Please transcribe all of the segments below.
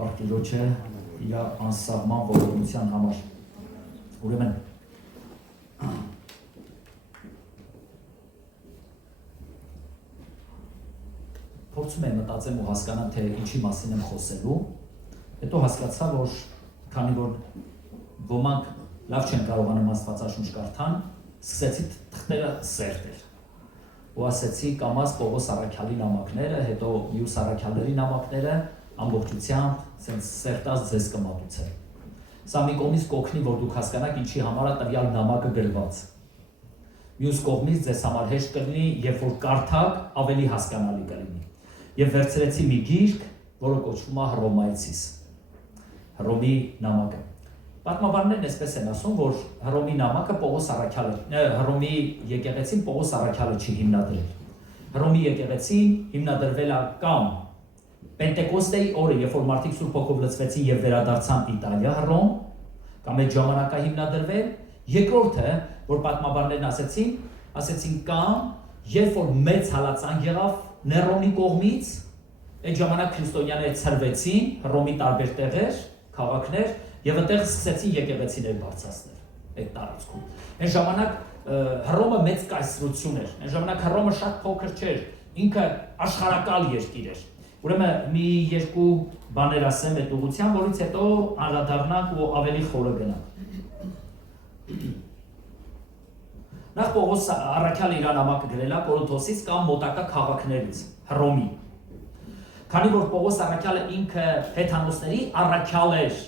Փառք Տիրոջը իր անսահման ողորմության համար։ Ուրեմն փորձում եմ մտածեմ ու հասկանամ, թե ինչի մասին եմ խոսելու, հետո հասկացա, որ քանի որ ոմանք լավ չեն կարողանում Աստվածաշունչ կարդան, սկսեցի թղթերը սերտել ու ասեցի կամաց Պողոս առաքյալի նամակները, հետո մյուս առաքյալների նամակները ամբողջությամբ սենց սերտած ձեզ կմատուցել։ Սա մի կողմից կօգնի, որ դուք հասկանաք ինչի համար է տվյալ նամակը գրված։ Մյուս կողմից ձեզ համար հեշտ կլինի, երբ որ կարդաք, ավելի հասկանալի կլինի։ Եվ վերցրեցի մի գիրք, որը կոչվում է Հռոմայցիս, Հռոմի նամակը։ Պատմաբաններն այսպես են ասում, որ Հռոմի նամակը Հռոմի եկեղեցին Պողոս առաքյալը չի հիմնադրել։ Հռոմի եկեղեցին հիմնադրվել է կամ Պենտեկոստեի օրը, երբ որ մարդիկ Սուրբ Հոգով լցվեցին եւ վերադարձան Իտալիա Հռոմ, կամ այդ ժամանակա հիմնադրվել, երկրորդը, որ պատմաբաններն ասեցին կամ երբ որ մեծ հալածան եղավ Ներոնի կողմից, այդ ժամանակ քրիստոնյաները ցրվեցին Հռոմի տարբեր տեղեր, քաղաքներ եւ այդտեղ սկսեցին եկեղեցիներ բարձրացնել այդ տարածքում։ Այն ժամանակ Հռոմը մեծ կայսրություն էր։ Այն ժամանակ Հռոմը շատ փոքր չէր, ինքը աշխարհակալ երկիր էր։ Ուրեմն մի երկու բաներ ասեմ այդ ուղղությամբ, որից հետո անդրադառնանք ու ավելի խորը գնանք։ Նախ Պողոս առաքյալը իր նամակը գրել է Կորինթոսից կամ մոտակա քաղաքներից, Հռոմի։ Քանի որ Պողոս առաքյալը ինքը հեթանոսների առաքյալ էր,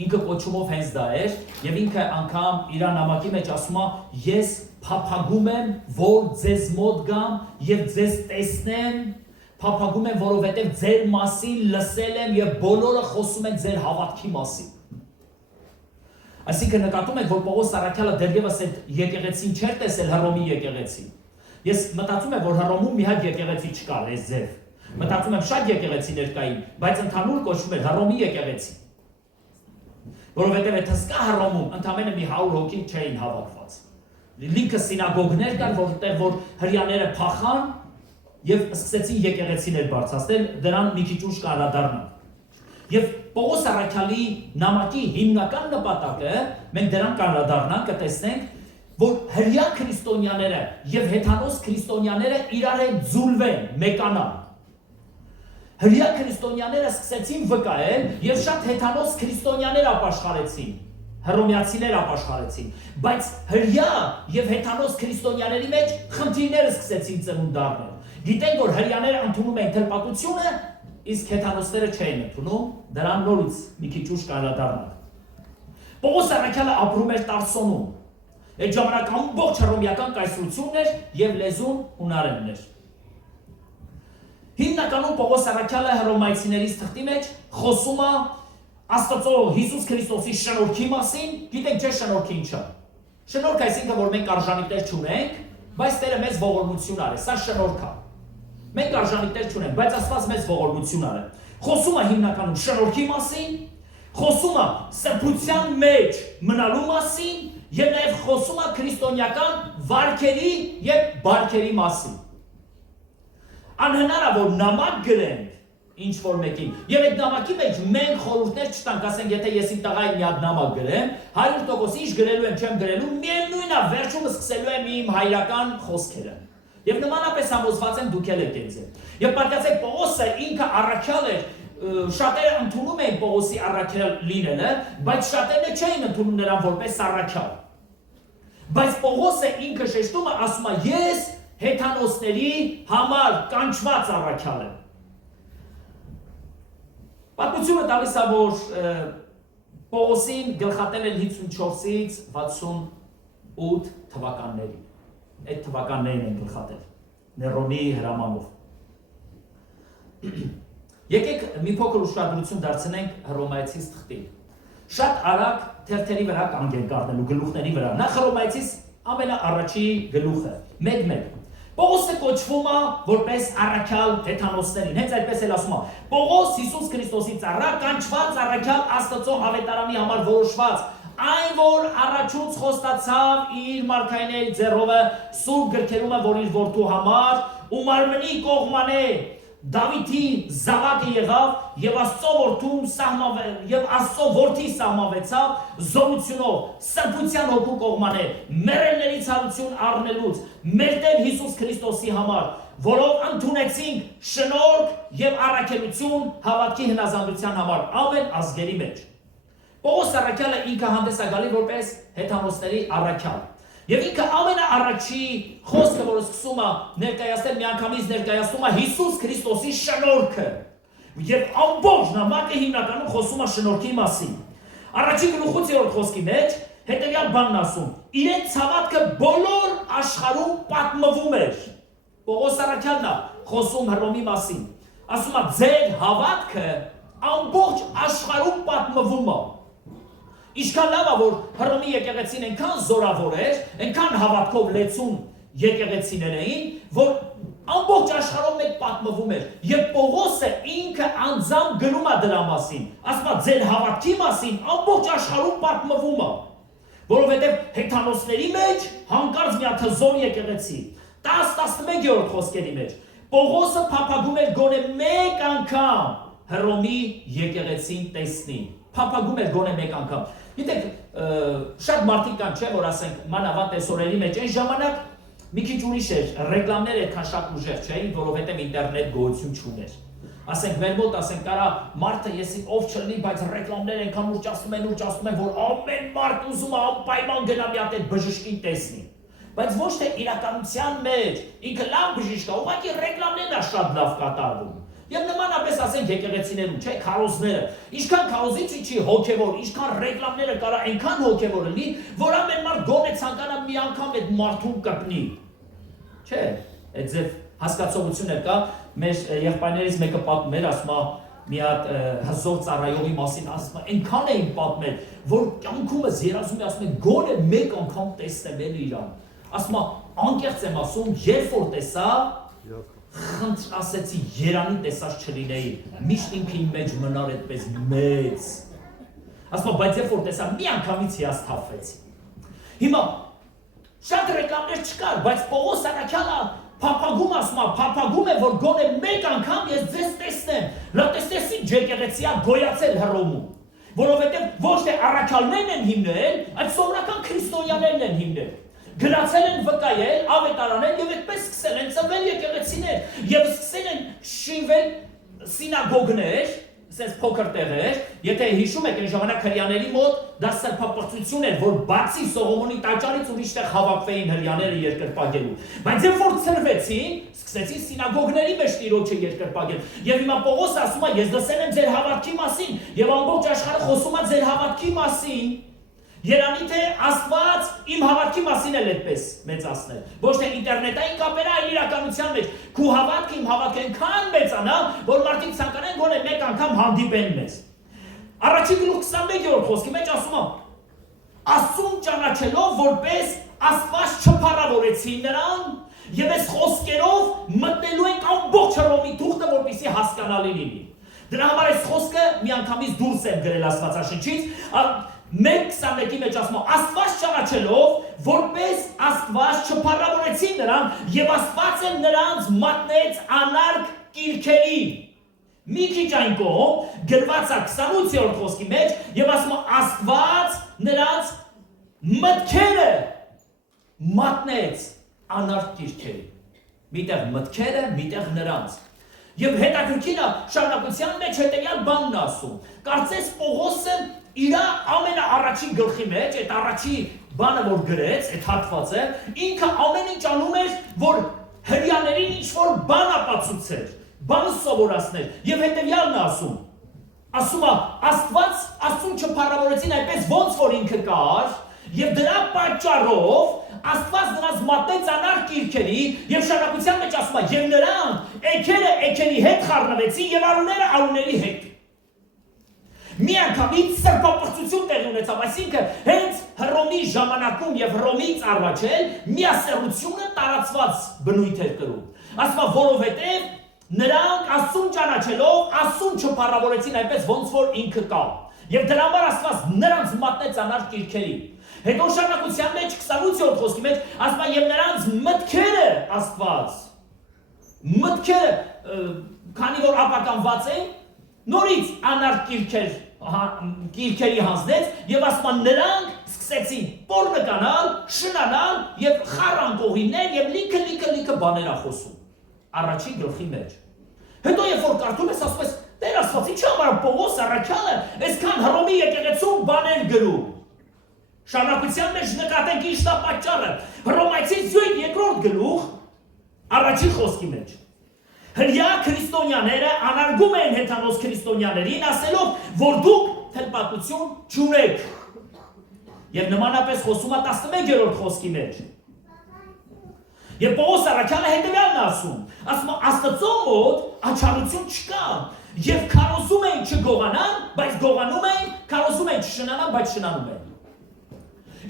ինքը կոչումով հենց դա էր, եւ ինքը անգամ իր նամակի մեջ ասում է ես փափագում եմ, որ ձեզ մոտ գամ եւ ձեզ տեսնեմ, փափագում եմ, որովհետեւ ձեր մասին լսել եմ եւ բոլորը խոսում են ձեր հավատքի մասին։ Այսինքն նկատում եք, որ Պողոս առաքյալը դեռևս այդ եկեղեցին չէր տեսել Հռոմի եկեղեցին։ Ես մտածում եմ, որ Հռոմում մի հատ եկեղեցի չկար, այս ձև։ Մտածում եմ շատ եկեղեցիներ կային, բայց ընդհանուր կոչվում էր Հռոմի եկեղեցի։ Որովհետև այդ հսկա Հռոմում ընդամենը մի 100 հոգի չէին հավաքված։ Լիքը սինագոգներ կար, որտեղ որ հրեաները փախան եւ սկսեցին եկեղեցիներ բարձրացնել, դրան մի քիչ ուշ կանդրադառնանք։ Եվ Պողոս առաքյալի նամակի հիմնական նպատակը մենք դրան կանդրադառնանք, կտեսնենք, որ հրեա քրիստոնյաները եւ հեթանոս քրիստոնյաները իրար հետ ձուլվեն, մեկանան։ Հրեա քրիստոնյաները սկսեցին վկայել եւ շատ հեթանոս քրիստոնյաներ ապաշխարեցին, հռոմեացիներ ապաշխարեցին, բայց հրեա եւ հեթանոս քրիստոնյաների մեջ խնդիրները սկսեցին ծնունդ դառնել։ Գիտենք, որ հրեաները ընդունում են թլպատությունը, իսկ հեթանոսները չէին ընդունում, դրան նորից մի քիչ ուշ կանդրադառնանք։ Պողոս առաքյալը ապրում էր Տարսոնում։ Այդ ժամանակ ամբողջ հռոմեական կայսրությունն էր եւ լեզուն հունարենն էր։ Հիմնականում Պողոս առաքյալը հռոմայցիներից թղթի մեջ խոսում է Աստծո Հիսուս Քրիստոսի շնորհքի մասին, գիտեք չէ շնորհքը ինչ է։ Շնորհք այսինքն որ մենք արժանիքներ չունենք, բայց Տերը մեզ ողորմություն արել, սա շնորհք է։ Մենք արժանիքներ չունենք, բայց Աստված մեզ ողորմություն արել։ Խոսում է հիմնականում շնորհքի մասին, խոսում է սրբության մեջ մնալու մասին եւ նաեւ խոսում է քրիստոնեական վարքերի եւ բարքերի մասին։ Անհնար է որ նամակ գրենք ինչ որ մեկին եւ այդ նամակի մեջ մենք խորհուրդներ չտանք, ասենք եթե ես իմ տղային մի հատ նամակ գրեմ 100% ինչ գրելու եմ չեմ գրելու միևնույնն է վերջում սկսելու եմ իմ հայրական խոսքերը եւ նմանապես համոզված եմ դուք էլ եք ինձ եւ պատկացեք Պողոսը ինքը առաքյալ էր շատերը ընդունում էին Պողոսի առաքյալ լինելը բայց շատերն չէին ընդունում նրան որպես առաքյալ բայց Պողոսը ինքը շեշտում է ասում է ես հեթանոսների համար կանչված առաքյալ եմ Պատմությունը տալիս է, որ Պողոսին գլխատել են 54-ից 68 թվականներին։ Այդ թվականներին են գլխատել, Ներոնի հրամանով։ Եկեք մի փոքր ուշադրություն դարձնենք Հռոմայցիս թղթին։ Շատ արագ թերթերի վրա կանգենք առնելու գլուխների վրա։ Նախ Հռոմայցիս ամենաառաջի գլուխը, 1-1։ Պողոսը կոչվում է որպես առաքյալ հեթանոսներին, հենց այդպես էլ ասում է։ Պողոս Հիսուս Քրիստոսի ծառա, կանչված առաքյալ Աստծո ավետարանի համար որոշված, այն որ առաջուց խոստացավ իր մարգարեների ձեռով սուրբ գրքերում, որ իր որդու համար ու մարմնի կողմանե Դավիթի զավակը եղավ եւ Աստծո որդի սահմավեցավ զորությունով, սրբության հոգու կողմանե, մեռելների ցավություն առնելուց, մեր Տեր Հիսուս Քրիստոսի համար, որով ընդունեցինք շնորհք եւ առաքելություն հավատքի հնազանդության համար ամեն ազգերի մեջ։ Պողոս առաքյալը ինքը հանդես է գալի որպես հեթանոսների առաքյալ։ Եվ ինքը ամենաառաջի խոսքը, որը սկսում է ներկայացնել, միանգամից ներկայացնում է Հիսուս Քրիստոսի շնորհքը։ Եվ ամբողջ նամակը հիմնականում խոսում է շնորհքի մասին։ Առաջին գլուխի 8-րդ խոսքի մեջ հետևյալ բանն ասում. իրենց հավատքը բոլոր աշխարհում պատմվում էր։ Պողոս առաքյալն է խոսում Հռոմի մասին։ Ասում է ձեր հավատքը ամբողջ աշխարհում պատմվում է։ Ինչքան լավ է, որ Հռոմի եկեղեցին այնքան զորավոր էր, այնքան հավատքով լեցուն եկեղեցիներ էին, որ ամբողջ աշխարհում մեկ պատմվում էր։ Եվ Պողոսը ինքը անձամբ գրում է դրա մասին։ Ասում է ձեր հավատքի մասին ամբողջ աշխարհում պատմվում է։ Որովհետև հեթանոսների մեջ հանկարծ մի հատ հզոր եկեղեցի 10-11-րդ խոսքերի մեջ Պողոսը փափագում էր գոնե մեկ անգամ Հռոմի եկեղեցին տեսնի։ Փափագում էր գոնե մեկ անգամ։ Գիտեք, շատ մարդիկ կան, չէ, որ ասենք մանավանդ այսօրերի մեջ այն ժամանակ մի քիչ ուրիշ էր, ռեկլամները այդքան շատ ուժեղ չէին, որովհետև ինտերնետ գոյություն չուներ։ Ասենք մեր մոտ, ասենք կարա մարդը եսի ով չլինի, բայց ռեկլամները այնքան ուռճացնում են, որ ամեն մարդ ուզում է անպայման գնա մի հատ այդ բժշկին տեսնի։ Բայց ոչ թե իրականության մեջ ինքը լավ բժիշկ է, ուղղակի ռեկլամներն է շատ լավ կատարվում։ Եվ նմանապես ասենք եկեղեցիներում, չէ, քարոզները, ինչքան քարոզիչը չի հոգևոր, ինչքան ռեկլամները կարա այնքան հոգևոր լինի, որ ամեն մարդ գոնե ցանկանա մի անգամ այդ մարդուն կպնի։ Չէ, այդ ձև հասկացողությունը կա, մեր եղբայրներից մեկը պատմում էր, ասում է մի հատ հզոր ծառայողի մասին, ասում է այնքան էին պատմել, որ կյանքումս երազում է, ասում է գոնե մեկ անգամ տեսնեմ էլ իրան։ Ասում է անկեղծ եմ ասում, երբ որ տեսա խնդր ասեցի Երանի տեսած չլինեի, միշտ ինքին մեջ մնար այդպես մեծ։ Ասում բայց երբ որ տեսա մի անգամից հիասթափվեցի։ Հիմա շատ ռեկլամներ չկար, բայց Պողոս առաքյալը փափագում ասում է, փափագում է, որ գոնե մեկ անգամ ես ձեզ տեսնեմ։ Լատեստեսի եկեղեցիա գոյացել Հռոմում, որովհետև ոչ թե առաքյալներն են հիմնել, այլ սովորական քրիստոնյաներն են հիմնել։ Գնացել են վկայել, ավետարանել եւ այդպես սկսել են ծնվել եկեղեցիներ եւ սկսել են շինվել սինագոգներ, ասես փոքր տեղեր, եթե հիշում եք այն ժամանակ հрьяաների մոտ դա սրբապղծություն էր, որ բացի Սողոմոնի տաճարից ուրիշ տեղ հավաքվեին հрьяաները երկրպագելու, բայց երբ որ ծնվեցին, սկսեցին սինագոգների մեջ Տիրոջը երկրպագել։ Եվ հիմա Պողոսը ասում է, ես լսել եմ ձեր հավատքի մասին եւ ամբողջ աշխարհը խոսում է ձեր հավատքի մասին։ Երանի թե Աստված իմ հավատքի մասին էլ այդպես մեծացնել։ Ոչ թե ինտերնետային կապերը, այլ իրականության մեջ։ Քու հավատքը իմ հավատքը այնքան մեծանա, որ մարդիկ ցանկանեն գոնե մեկ անգամ հանդիպեն մեզ։ Առաջին գլուխ 21-րդ խոսքի մեջ ասում է. Աստծուն ճանաչելով որպես Աստված չփառավորեցին նրան, եւ այս խոսքերով մտնելու ենք ամբողջ Հռոմի թուղթը, որպեսզի հասկանալի լինի։ Դրա համար այս խոսքը միանգամից դուրս եմ գրել Աստվածաշնչից։ 1:21-ի մեջ ասում է Աստված ճանաչելով որպես Աստված չփառավորեցին նրան եւ Աստված էլ նրանց մատնեց անարգ կիրքերի։ Մի քիչ այն կողմ գրված է 28-րդ խոսքի մեջ եւ ասում է Աստված նրանց մտքերը մատնեց անարգ կիրքերի։ Միտեղ մտքերը, միտեղ նրանց։ Եվ հետաքրքիրը շարունակության մեջ հետեւյալ բանն ասում։ Կարծես Պողոսը իր ամենաառաջի գլխի մեջ, այդ առաջի բանը որ գրեց, այդ հատվածը, ինքը ամեն ինչ անում էր, որ հрьяաներին ինչ-որ բան ապացուցեր, բան սովորացներ, եւ հետեւյալն է ասում։ Ասում է, Աստված Աստծուն չփառավորեցին այնպես ոնց որ ինքը կար, եւ դրա պատճառով Աստված նրանց մատնեց անարգ կիրքերի եւ շարունակության մեջ ասում է, եւ նրանք էքերը էքերի հետ խառնվեցին եւ արուները արուների հետ։ Միանգամից սրբապղծություն տեղի ունեցավ, այսինքն հենց Հռոմի ժամանակում եւ Հռոմից առաջ էլ միասեռությունը տարածված բնույթ էր կրում։ Ասում է, որովհետեւ նրանք Աստծուն ճանաչելով Աստծուն չփառավորեցին այնպես ոնց որ ինքը կա։ Եվ դրա համար Աստված նրանց մատնեց անարգ կիրքերի։ Հետո շարունակության մեջ 28-րդ խոսքի մեջ ասում է եւ նրանց մտքերը Աստված մտքերը քանի որ ապականված էին, նորից անարդ կիրքերի հանձնեց եւ ասում նրանք սկսեցին պոռնկանալ, շնանալ եւ խառան կողիններ եւ լիքը բաներ խոսում առաջին գլխի մեջ։ Հետո երբ որ կարդում ես ասում ես Տեր Աստված, ինչի համար Պողոս առաքյալը այսքան Հռոմի եկեղեցում բաներ գրում։ Շարունակության մեջ նկատենք ինչ է պատճառը։ Հռոմայցից 7-րդ գլուխ առաջին խոսքի մեջ։ Հրյա քրիստոնյաները անարգում են հեթանոս քրիստոնյաներին, ասելով, որ դուք թելպատություն չունեք։ Եվ նմանապես խոսում է 11-րդ խոսքի մեջ։ Եվ Պողոս առաքյալը հետևյալն է ասում, Աստծո մոտ աչառություն չկա, եւ քարոզում են չգողանան, բայց գողանում են, քարոզում են չշնանան, բայց շնանում են։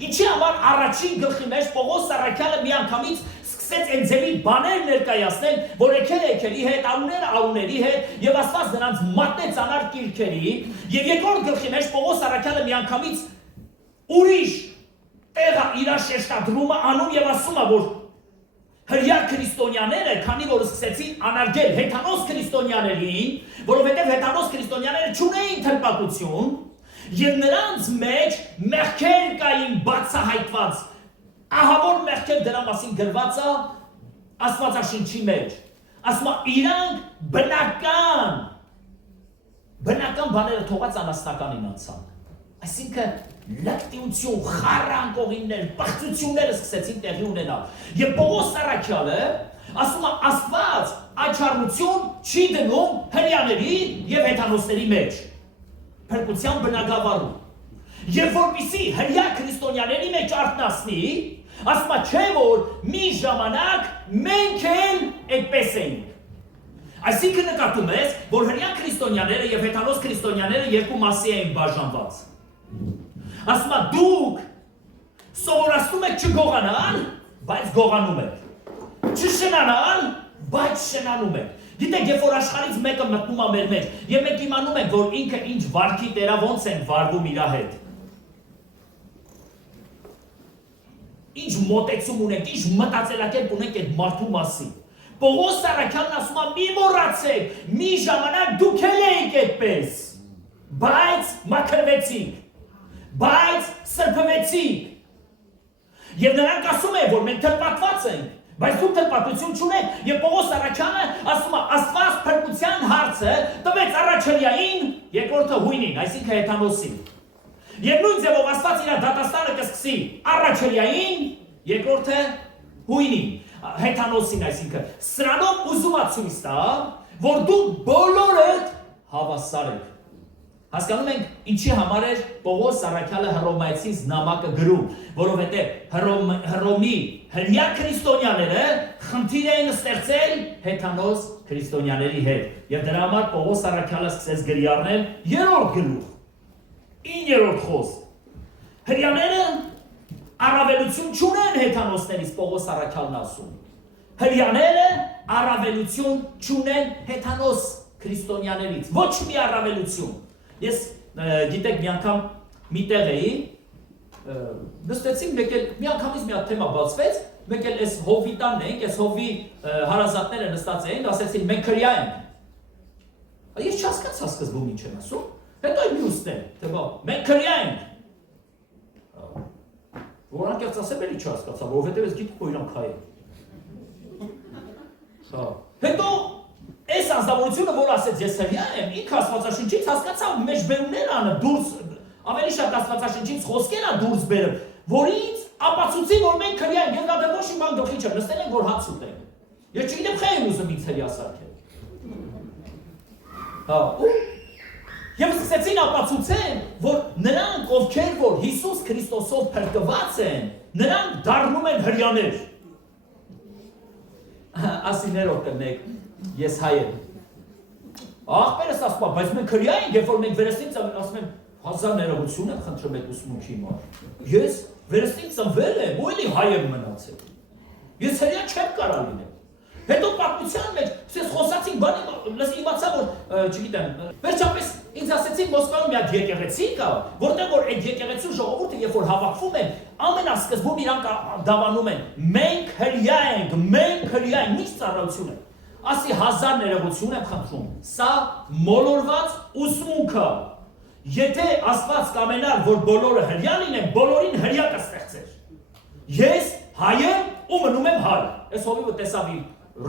Ինչի համար առաջին գլխի մեջ Պողոս առաքյալը միանգամից սկսեց այն ձևի բաներ ներկայացնել, որ եկելի հետ, արուների հետ, եւ Աստված նրանց մատնեց անարդ կիրքերի, եւ երկրորդ գլխի մեջ Պողոս առաքյալը միանգամից ուրիշ տեղը իր շեշտադրումը անում եւ ասում է, որ հրյա քրիստոնյաները, քանի որ սկսեցին անարգել հեթանոս քրիստոնյաներին, որովհետև հեթանոս քրիստոնյաները չունեին թելպատություն, եւ նրանց մեջ մեղքեր կային բացահայտված, ահավոր մեղքեր դրա մասին գրված է Աստվածաշնչի մեջ, ասում է իրանք բնական բաները թողած անաստականին անցան, այսինքն լակտիություն, խառան կողիններ, բացությունները սկսեցին տեղի ունենալ։ Եվ Պողոս առաքյալը ասում է Աստված աչառություն չի դնում հրյաների եւ հեթանոսների մեջ։ Փրկության բնագավառում։ Եվ որպեսզի հրյա քրիստոնյաների մեջ արթնացնի, ասում է չէ որ մի ժամանակ մենք էլ այդպես էինք։ Այսինքն նկատում ես, որ հրյա քրիստոնյաները եւ հեթանոս քրիստոնյաները երկու մասի էին բաժանված։ Ասում է դուք սովորացնում եք չգողանալ, բայց գողանում եք, չշնանալ, բայց շնանում եք։ Գիտեք, երբ որ աշխարհից մեկը մտնում է մեր մեջ, եւ մենք իմանում ենք, որ ինքը ինչ վարքի տերա ոնց են վարվում իր հետ։ Ինչ մոտեցում ունենք, ինչ մտածելակերպ ունենք այդ մարդու մասին։ Պողոս առաքյալն ասում է մի մոռացեք, մի ժամանակ դուք էլ էիք այդպես, բայց մաքրվեցիք, բայց սրբվեցիք։ Եվ նրանք ասում են, որ մենք թլպատված ենք, բայց դուք թլպատություն չունեք, եւ Պողոս առաքյալը ասում է Աստված փրկության հարցը տվեց առաջերյային, երկրորդը հույնին, այսինքն հեթանոսին։ Եվ նույն ձևով Աստված իր դատաստանը կսկսի առաջերյային, երկրորդը հույնին, հեթանոսին, այսինքն սրանով ուզում է ցույց տա, որ դուք բոլորդ հավասար եք։ Հասկանում ենք ինչի համար էր Պողոս առաքյալը Հռոմայցից նամակը գրում, որովհետև Հռոմի հրյա քրիստոնյաները խնդիր էին ստեղծել հեթանոս քրիստոնյաների հետ։ Եվ դրա համար Պողոս առաքյալը սկսեց գրի առնել 3-րդ գլուխ, 9-րդ խոսք։ Հրյաները առավելություն չունեն հեթանոսներից, Պողոս առաքյալն ասում։ Հրյաները առավելություն չունեն հեթանոս քրիստոնյաներից, ոչ մի առավելություն։ Ես գիտեք մի անգամ մի տեղ էի, նստեցինք, մեկ էլ մի անգամից մի հատ թեմա բացվեց, մեկ էլ այս հովի տանն էինք, այս հովի հարազատները նստած էին, ասեցին մենք հրյա ենք։ Ես չհասկացա սկզբում ինչ եմ ասում, հետո մյուսն է, թե բա մենք հրյա ենք։ Որ անկեղծ ասեմ էլի չհասկացա, որովհետև ես գիտեմ, որ իրանք հայ են։ Հետո այս անձնավորությունը, որ ասեց ես հրյա եմ, ինքը Աստվածաշնչից հասկացավ մեջ բերումներ անը, դուրս, ավելի շատ Աստվածաշնչից խոսքեր ա դուրս բերում, որ ինձ ապացուցի, որ մենք հրյա ենք, ես նա դեռ ոչ մի բան գլխի չեմ, նստել ենք, որ հաց ուտենք։ Ես չգիտեմ խե եմ ուզում ինձ հրյա սարքել։ Եվ սկսեցին ապացուցեն, որ նրանք, ովքեր որ Հիսուս Քրիստոսով փրկված են, նրանք դառնում են հրյաներ։ Ասիներով կնեք, ես հայ եմ։ Աղբերս ասում է, բայց մենք հրյա ենք, երբ որ մենք վերստին ասում եմ, 1000 ներողություն եմ խնդրում եք ուսմունքի համար։ Ես վերստին ծնվել եմ, ու էլի հայ եմ մնացել։ Ես հրյա չեմ կարող լինել։ Հետո պատմության մեջ ես խոսացին բանի, լսի իմացա որ, չգիտեմ, վերջապես ինձ ասեցին Մոսկվայում մի հատ եկեղեցի կա, որտեղ որ այդ եկեղեցու ժողովուրդը երբ որ հավաքվում են, ամենասկզբում իրանք դավանում են, մենք հրյա ենք, ինչ ծառայություն է։ ասի 1000 ներողություն եմ խնդրում, սա մոլորված ուսմունք է, եթե Աստված կամենար, որ բոլորը հրյա լինեն, բոլորին հրյա կստեղծեր, ես հայ եմ ու մնում եմ հայ, ես հովիվը տեսավ իր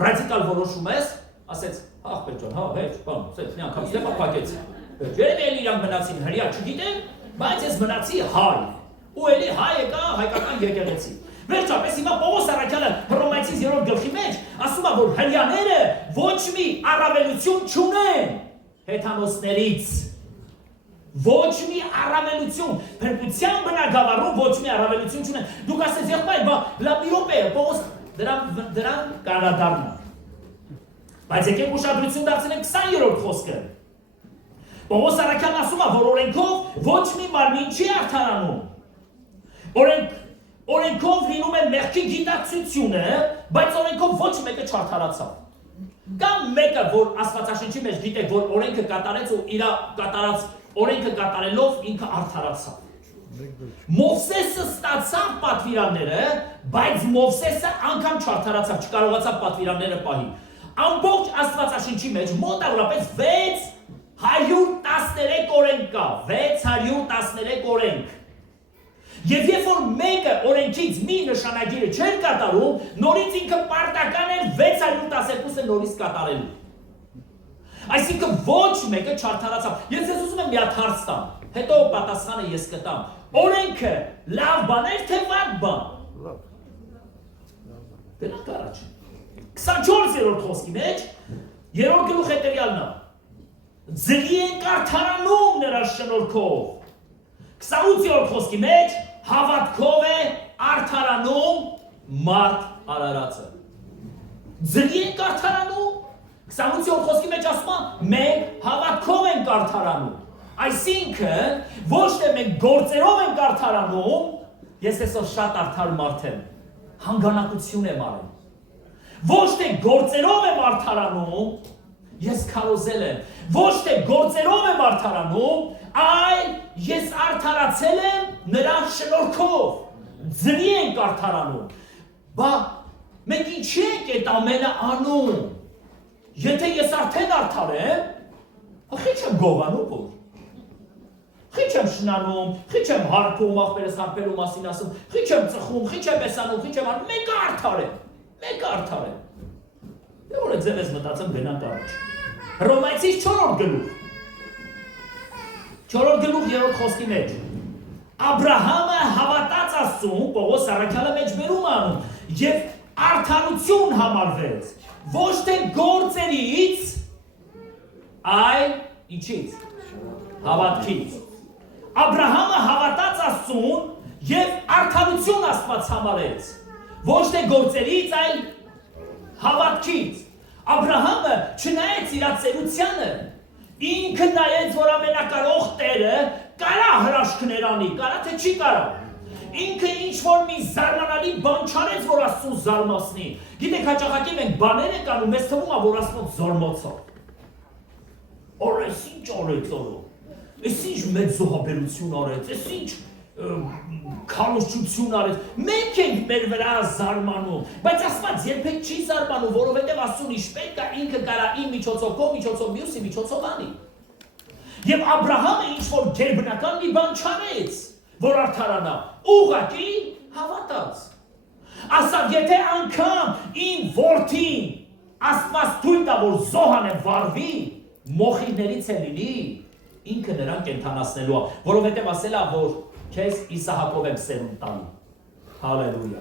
ռադիկալ որոշում ես, ասեց, աղբեր ջան, հա, հեչ, բան, սետ, մի անգամ ստեպա պակեց, երևի էլ իրանք մնացին հրյա չգիտեն, բայց ես մնացի հայ, ու էլի հայ եկա հայկական եկեղեցի, վերջապես հիմա Պողոս Առաքյալը Հռոմայացիս 3-րդ գլխի մեջ ասում է, որ հրյաները ոչ մի առավելություն չունեն հեթանոսներից, ոչ մի առավելություն, փրկության բնագավառում ոչ մի առավելություն չունեն, դուք ասես եղբայր, լավ մի րոպե, Պողոս դրան կանադառնա, բայց եկեք ուշադրություն դարձնենք 20-րդ խոսքը, Պողոս Առաքյալն ասում է, որ օրենքով ոչ մի մարմին չի արդարանում, օրենքով լինում է մեղքի գիտակցությունը, բայց օրենքով ոչ մեկը չարդարացավ։ Կամ մեկը, որ Աստվածաշնչի մեջ գիտեք, որ օրենքը կատարեց ու իր կատարած օրենքը կատարելով ինքը արդարացավ։ Մովսեսը ստացավ պատվիրանները, բայց Մովսեսը անգամ չարդարացավ, չկարողացավ պատվիրանները պահի։ Ամբողջ Աստվածաշնչի մեջ մոտավորապես 613 օրենք կա, 613 օրենք։ Եվ երբ որ մեկը օրենքից մի նշանագիրը չէր կատարում, նորից ինքը պարտական էր 612-ը նորից կատարելու։ Այսինքն ոչ մեկը չարդարացավ։ Ես ես ուզում եմ մի հատ հարց տամ, հետո պատասխանը ես կտամ։ Օրենքը լավ բան էր, թե վատ բան։ Գնանք առաջ։ 24-րդ խոսքի մեջ 3-րդ գլուխ հետևյալն է։ Ձրի ենք արդարանում նրա շնորհքով։ 28-րդ խոսքի մեջ հավատքով է արդարանում մարդ արարածը։ Ձրի ենք արդարանում, 28-րդ խոսքի մեջ ասում է մենք հավատքով ենք արդարանում։ Այսինքն ոչ թե մենք գործերով ենք արդարանում, ես այսօր շատ արդար մարդ եմ, հանգանակություն եմ արել։ Ոչ թե գործերով եմ արդարանում, ես քարոզել եմ, ոչ թե գործերով եմ արդարանում, այլ ես արդարացել եմ նրա շնորհքով, ձրի ենք արդարանում, բա մենք ինչի ենք այդ ամենը անում, եթե ես արդեն արդար եմ, խի չեմ գողանում որ, խի չեմ շնանում, խի չեմ հարբում, աղբերս հարբելու մասին ասում, խի չեմ ծխում, խի չեմ եսանում, խի չեմ անում, մեկը արդար եմ, դե որ է ձև ես մտածեմ գնանք առաջ, Հռոմայացիս 4-րդ գլուխ, 4-րդ գլուխ 3-րդ խոսքի մեջ, Աբրահամը հավատաց Աստծուն, Պողոս Առաքյալը մեջ բերում անում, և արդարություն համարվեց, ոչ թե գործերից, այլ ինչից, հավատքից։ Աբրահամը հավատաց Աստծուն և արդարություն Աստված համարեց, ոչ թե գործերից, այլ հավատքից։ Աբրահամը չնայեց իր ծերությանը, ինքը նայեց, որ ամենակարող Տերը կարա հրաշքներ անի, կարա թե չի կարա։ Ինքը ինչ-որ մի զարմանալի բան չարեց, որ Աստծուն զարմացնի։ Գիտեք, հաճախակի մենք բաներ ենք անում, մեզ թվում է, որ Աստված զարմացավ։ Օր էս ինչ արեց օրը, էս ինչ մեծ զոհաբերություն արեց, էս ինչ քարոզչություն արեց, մենք ենք մեր վրա զարմանում, բայց Աստված երբեք չի զարմանում, որովհետև Աստծուն ինչ պետք է ինքը կարա իր միջոցով մյուսի միջոցով անի։ Եվ Աբրահամը ինչ-որ գերբնական մի բան չարեց, որ արդարանա, ուղղակի հավատաց։ Ասավ, եթե անգամ իմ որդին Աստված թույլ տա, որ զոհանը վարվի, մոխիրներից է լինի, ինքը նրան կենդանացնելու է, որովհետև ասել է, որ քեզ Իսահակով եմ սերունդ տալու։ Հալելույա։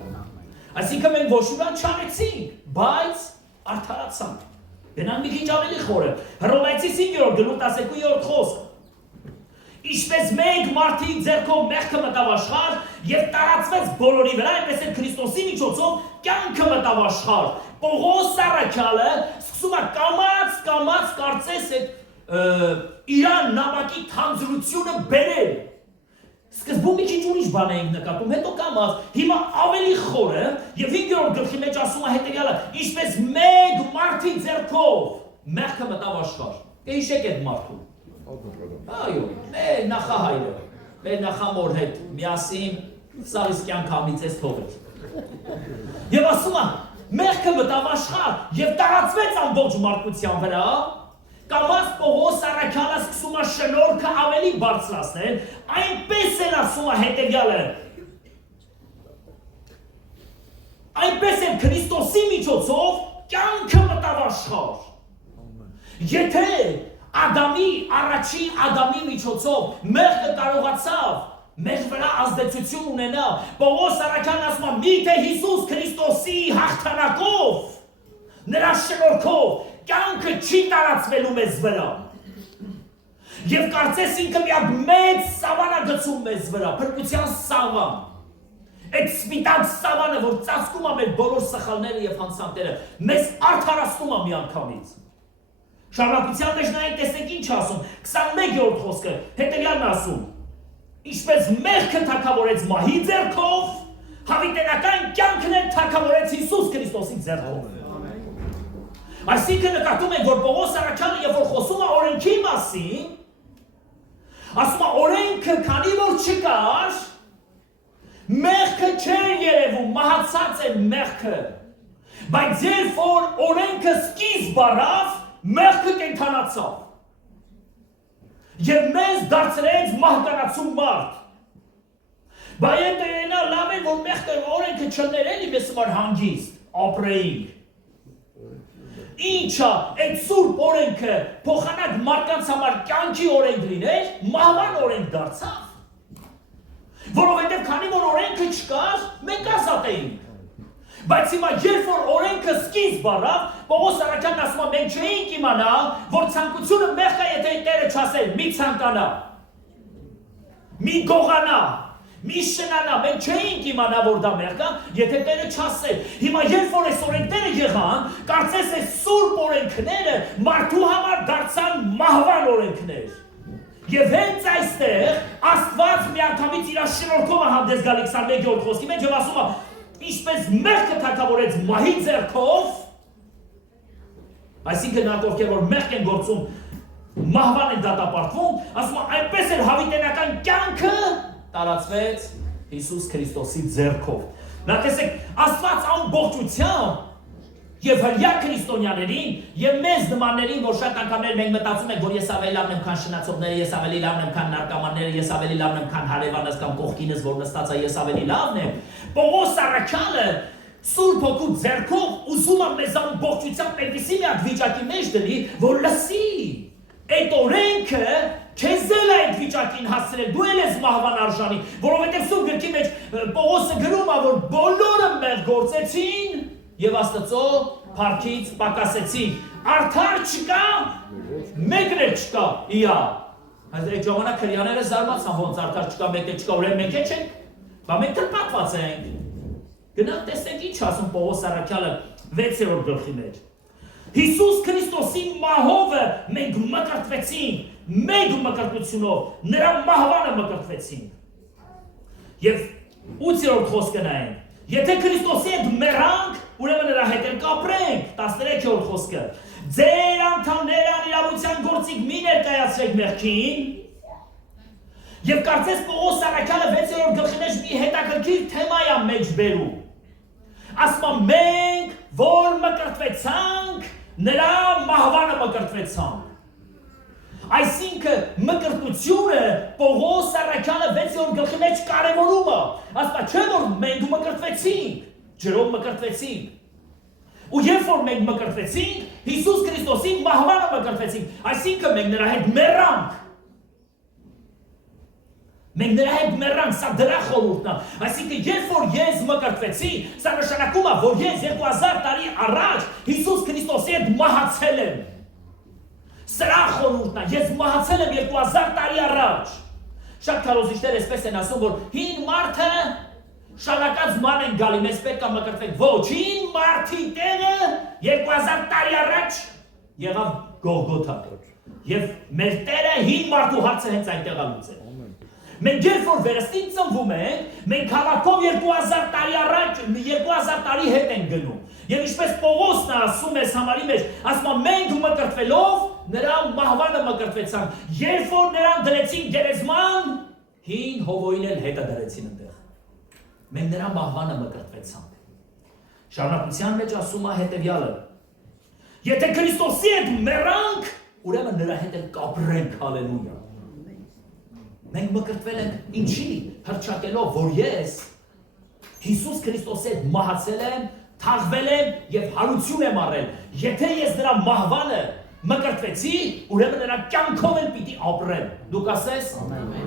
Այսինքն մենք ոչ մի բան չարեցինք, բայց արդարացանք։ Գնանք մի քիչ ավելի խորը։ Հռոմայացիս 5-րդ գլուխ 12-րդ խոսքը։ Ինչպես մենք մարդի ձեռքով մեղքը մտավ աշխարհ եւ տարածվեց բոլորի վրա, այնպես էլ Քրիստոսի միջոցով կյանքը մտավ աշխարհ։ Պողոս Առաքյալը սկսում է կամաց կարծես այդ իրան նամակի թանձրությունը բերել։ Սկզբում մի քիչ ուրիշ բան էինք նկատում, հետո կամաց, հիմա ավելի խորը եւ 5-րդ գլխի մեջ ասում է հետեւյալը. ինչպես մեկ մարդի ձեռքով մեղքը մտավ աշխարհ։ Կհիշեք այդ մարդուն։ Այո, մեր նախահայրը, մեր նախամոր հետ միասին սարիս կյանք համիցես թողեց։ Եվ ասում է, Մեղքը մտավ աշխարհ եւ տարածվեց ամբողջ մարդկության վրա, կամաց Պողոս առաքյալը սկսում է շնորհքը ավելի բարձրացնել, այնպես էլ ասում է հետեւյալը. այնպես էլ Քրիստոսի միջոցով կյանքը մտավ աշխարհ։ Եթե առաջին Ադամի միջոցով մեղքը կարողացավ մեր վրա ազդեցություն ունենա, Պողոս առաքյալն ասում է, միթե Հիսուս Քրիստոսի հաղթանակով, նրա շնորհքով կյանքը չի տարածվելու մեզ վրա։ Եվ կարծես ինքը մի հատ մեծ սավան է գցում մեզ վրա, փրկության սավան։ Այդ սպիտակ սավանը, որ ծածկում է մեր բոլոր սխալները եւ հանցանքները, մեզ արդարացնում է միանգամից։ Շարունակության մեջ նայեք, տեսեք ինչ ասում, 21-րդ խոսքը, հետևյալն ասում. Ինչպես մեղքը թագավորեց մահի ձեռքով, հավիտենական կյանքն էլ թագավորեց Հիսուս Քրիստոսի ձեռքով։ Այսինքն նկատում ենք, որ Պողոս առաքյալը, երբ որ խոսում է օրենքի մասին, ասում է օրենքը քանի որ չկար, մեղքը չէր երևում, մահացած է մեղքը, բայց երբ որ օրենքը սկիզբ առավ, մեղքը կենդանացավ եւ մեզ դարձրեց մահկանացու մարդ։ Բայց եթե լավ է որ մեղքը օրենքը չներ էլի մեզ համար հանգիստ ապրեինք։ Ինչա այդ սուրբ օրենքը փոխանակ մարդկանց համար կյանքի օրենք լիներ, մահվան օրենք դարձավ։ Որովհետև քանի որ օրենքը չկար, մենք ազատ էինք։ Բայց հիմա երբ որ օրենքը սկիզբ առավ, Պողոս առաքյալն ասում է, մենք չէինք իմանա, որ ցանկությունը մեղք է, եթե Տերը չասեր, մի ցանկանա, մի գողանա, մի շնանա, մենք չէինք իմանա, որ դա մեղք է, եթե Տերը չասեր։ Հիմա երբ որ այս օրենքները եղան, կարծես այս սուրբ օրենքները մարդու համար դարձան մահվան օրենքներ։ Եվ հենց այստեղ Աստված միանգամից իր շնորհքով հանդես գալի 21-րդ խոսքի մեջ եւ ասում է, ինչպես մեղքը թագավորեց մահի ձեռքով, այսինքն նրանք ովքեր որ մեղք են գործում, մահվան են դատապարտվում, ասում է, այնպես էլ հավիտենական կյանքը տարածվեց Հիսուս Քրիստոսի ձեռքով։ Նա տեսեք, Աստված ամբողջությամբ եւ հրյա քրիստոնյաներին եւ մեզ նմաններին, որ շատ անգամներ մենք մտածում ենք, որ ես ավելի լավն եմ, քան շնացողները, ես ավելի լավն եմ, քան նարկոմանները, ես ավելի լավն եմ, քան հարևանս կամ կողքինս, որ նստած է, ես ավելի լավն եմ։ Պողոս առաքյալը Սուրբ Հոգու ձեռքով ուզում է մեզ ամբողջությամբ այնպիսի մի հատ վիճակի մեջ դնի, որ լսի այդ օրենքը քեզ էլ այդ վիճակին հասցրել, դու էլ ես մահվան արժանի, որովհետև Սուրբ գրքի մեջ Պողոսը գրում է, որ բոլորը մեղք գործեցին եւ Աստծո փառքից պակասեցին։ Արդար չկա, մեկն էլ չկա։ Իա։ Այդ ժամանակ հрьяաները զարմացան, ոնց արդար չկա, մեկն էլ չկա, ուրեմն մենք չենք։ Բա մենք թրպատված ենք։ Գնանք տեսեք ինչ ասում Պողոս առաքյալը 6-րդ գլխի մեջ։ Հիսուս Քրիստոսի մահովը մենք մկրտվեցինք, մեկ մկրտությունով, նրա մահվանը մկրտվեցինք։ Եվ 8-րդ խոսքը նայենք։ Եթե Քրիստոսի հետ մեռանք, ուրեմն նրա հետ էլ կապրենք, 13-րդ խոսքը։ Ձեր անդամները անիրավության գործիք մի ներկայացրեք մեղքին։ Եվ կարծես Պողոս առաքյալը 6-րդ գլխի մեջ մի հետաքրքիր թեմա է մեջ բերում։ Ասում է մենք, որ մկրտվեցանք, նրա մահվանը մկրտվեցանք։ Այսինքն մկրտությունը Պողոս առաքյալը 6-րդ գլխի մեջ կարևորում է։ Ասում է չէ որ մենք մկրտվեցինք, ջրով մկրտվեցինք։ Ու երբ որ մենք մկրտվեցինք, Հիսուս Քրիստոսի մահվանը մկրտվեցինք, այսինքն մենք նրա հետ մեռանք։ Մենք նրա հետ մեռանք, սա դրա խորհուրդն է։ Այսինքն երբ որ ես մկրտվեցի, սա նշանակում է, որ ես 2000 տարի առաջ Հիսուս Քրիստոսի հետ մահացել եմ։ Սրա խորհուրդն է, ես մահացել եմ 2000 տարի առաջ։ Շատ քարոզիչներ այսպես են ասում, որ հին մարդը շարակած ման են գալի, մեզ պետք է մկրտվենք։ Ոչ, հին մարդի տեղը 2000 տարի առաջ եղավ Գողգոթա։ Եվ մեր Տերը հին մարդու հարցը հենց այնտեղ է լուծել։ Մենք երբ որ վերստին ծնվում ենք, մենք հավաքով 2000 տարի առաջ, 2000 տարի հետ ենք գնում։ Եվ ինչպես Պողոսն ասում է համարի մեջ, ասում է մենք մկրտվելով նրա մահվանը մկրտվեցանք։ Երբ որ նրան դրեցին գերեզման, հին հովոյին էլ հետը դրեցին այնտեղ։ Մենք նրա մահվանը մկրտվեցանք։ Շարունակության մեջ ասում է հետևյալը. Եթե Քրիստոսի հետ մեռանք, ուրեմն նրա հետ էլ կապրենք, հալելույա։ Մենք մկրտվել ենք ինչի, հռչակելով, որ ես Հիսուս Քրիստոսի հետ մահացել եմ, թաղվել եմ եւ հարություն եմ առել։ Եթե ես նրա մահվանը մկրտվեցի, ուրեմն նրա կյանքով էլ պիտի ապրեմ։ Դուք ասես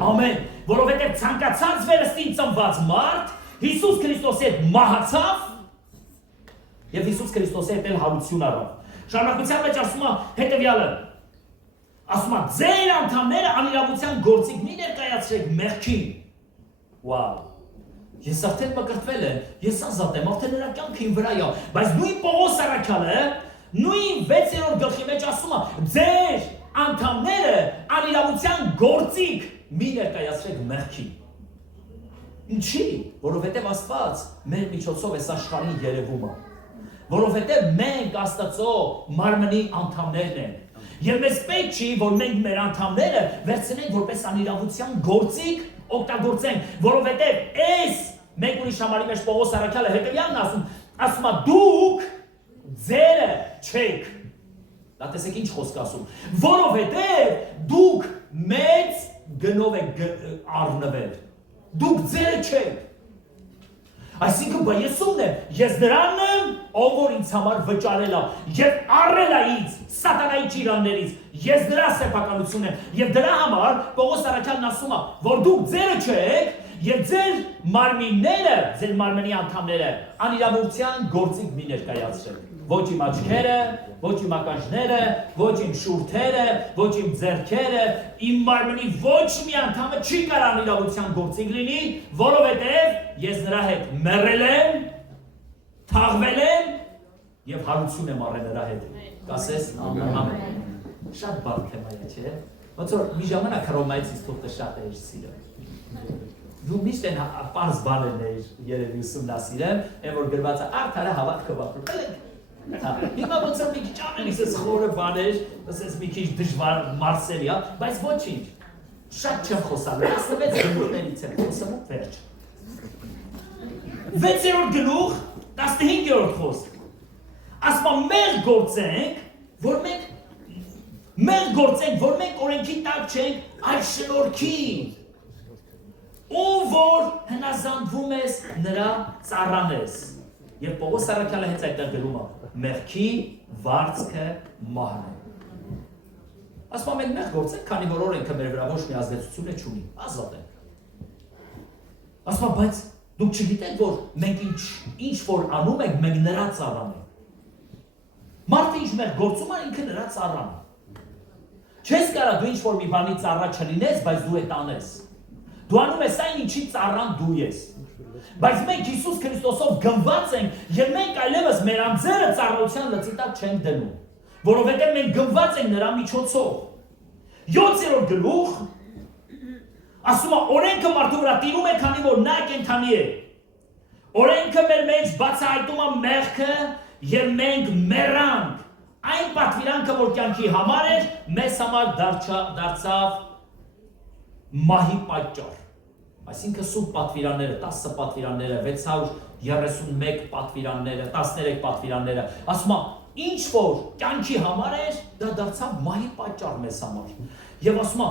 ամեն, որովհետեւ ցանկացած վերստին ծնված մարդ Հիսուս Քրիստոսի հետ մահացավ եւ Հիսուս Քրիստոսի հետ էլ հարություն առավ։ Շարունակության մեջ ասում է հետեւյալը. ասում է ձեր անդամները անիրավության գործիք մի ներկայացրեք մեղքին։ Վաու։ Ես արդեն մկրտվել եմ, ես ազատ եմ, արդեն նրա կյանքին վրա է, բայց նույն Պողոս առաքյալը նույն 6-րդ գլխի մեջ ասում է ձեր անդամները անիրավության գործիք մի ներկայացրեք մեղքին։ Ինչի՞, որովհետև Աստված մեր միջոցով այս աշխարհին երևում է, որովհետև մենք Աստծո մարմնի անդամներն ենք, եւ մեզ պետք չի, որ մենք մեր անդամները վերցնենք որպես անիրավության գործիք օգտագործենք, որովհետև այս մեկ ուրիշ համարի մեջ Պողոս առաքյալը հետևյալն ասում է դուք ձերը չեք։ Դա տեսեք ինչ խոսք ասում, որովհետև դուք մեծ գնով եք առնվել, դուք ձերը չեք։ Այսինքն բա ես ումն եմ, ես նրանն եմ, ով որ ինձ համար վճարել է եւ առել է ինձ սատանայի ճիրաններից, ես նրա սեփականությունն եմ եւ դրա համար Պողոս առաքյալն ասում է, որ դուք ձերը չեք եւ ձեր մարմինները, ձեր մարմնի անդամները անիրավության գործիք մի ներկայացրեք։ Ոչ իմ աչքերը, ոչ իմ ականջները, ոչ իմ շուրթերը, ոչ իմ ձեռքերը, իմ մարմնի ոչ մի անդամը չի կարող անիրավության գործիք լինի, որովհետև ես նրա հետ մեռել եմ, թաղվել եմ եւ հարություն եմ առել նրա հետ։ Կասես ամեն։ Շատ բարդ թեմա է, չէ՞։ Ոնց որ մի ժամանակ Հռոմայացից թողը շատ էր սիրում։ Դու միշտ են պարզ բաներներ երևի ուսումնասիրեմ, այն որ գրված է արդարը հավատքը վապրել։ Հիմա ոնց որ մի քիչ ամենից խորը բաներ, ասես մի քիչ դժվար մարսելի է, բայց ոչինչ։ Շատ չեմ խոսալու, 16 գլուխներից եմ խոսում վերջ։ 6-րդ գլուխ, 15-րդ խոսք։ Ասում մեր գործենք, որ մենք օրենքի տակ չենք, այլ շնորհքի։ Ով որ հնազանդվում ես նրա ծառան ես։ Եվ Պողոս առաքյալը հենց այդտեղ գրում է. մեղքի վարձքը մահն է։ Ասում ենք մեղ գործենք, քանի որ օրենքը մեր վրա ոչ մի ազդեցություն չունի, ազատ ենք։ Ասում բայց դուք չգիտեք, որ մենք ինչ որ անում ենք, մենք նրա ծառան ենք։ Մարդը ինչ մեղ գործում է, ինքը նրա ծառան է։ Չես կարող դու ինչ որ մի բանի ծառա չլինես, բայց դու այդ անես։ Դու անում ես այն ինչի ծառան դու ես։ Բայց մենք Հիսուս Քրիստոսով գնված ենք եւ մենք այլևս մեր անձերը ծառայության լծի տակ չենք դնում, որովհետեւ մենք գնված ենք նրա միջոցով։ 7-րդ գլուխ ասում է օրենքը մարդու վրա տիրում է, քանի որ նա կենդանի է։ Օրենքը մեր մեջ բացահայտում է մեղքը եւ մենք մեռանք։ Այն պատվիրանքը, որ կյանքի համար էր, մեզ համար դարձավ մահի պատճառ։ Այսինքն սուրբ պատվիրանները, 10 պատվիրանները, 631 պատվիրանները, 13 պատվիրանները, ասում է, ինչ որ կյանքի համար էր, դա դարձավ մահի պատճառ մեզ համար։ Եվ ասում է,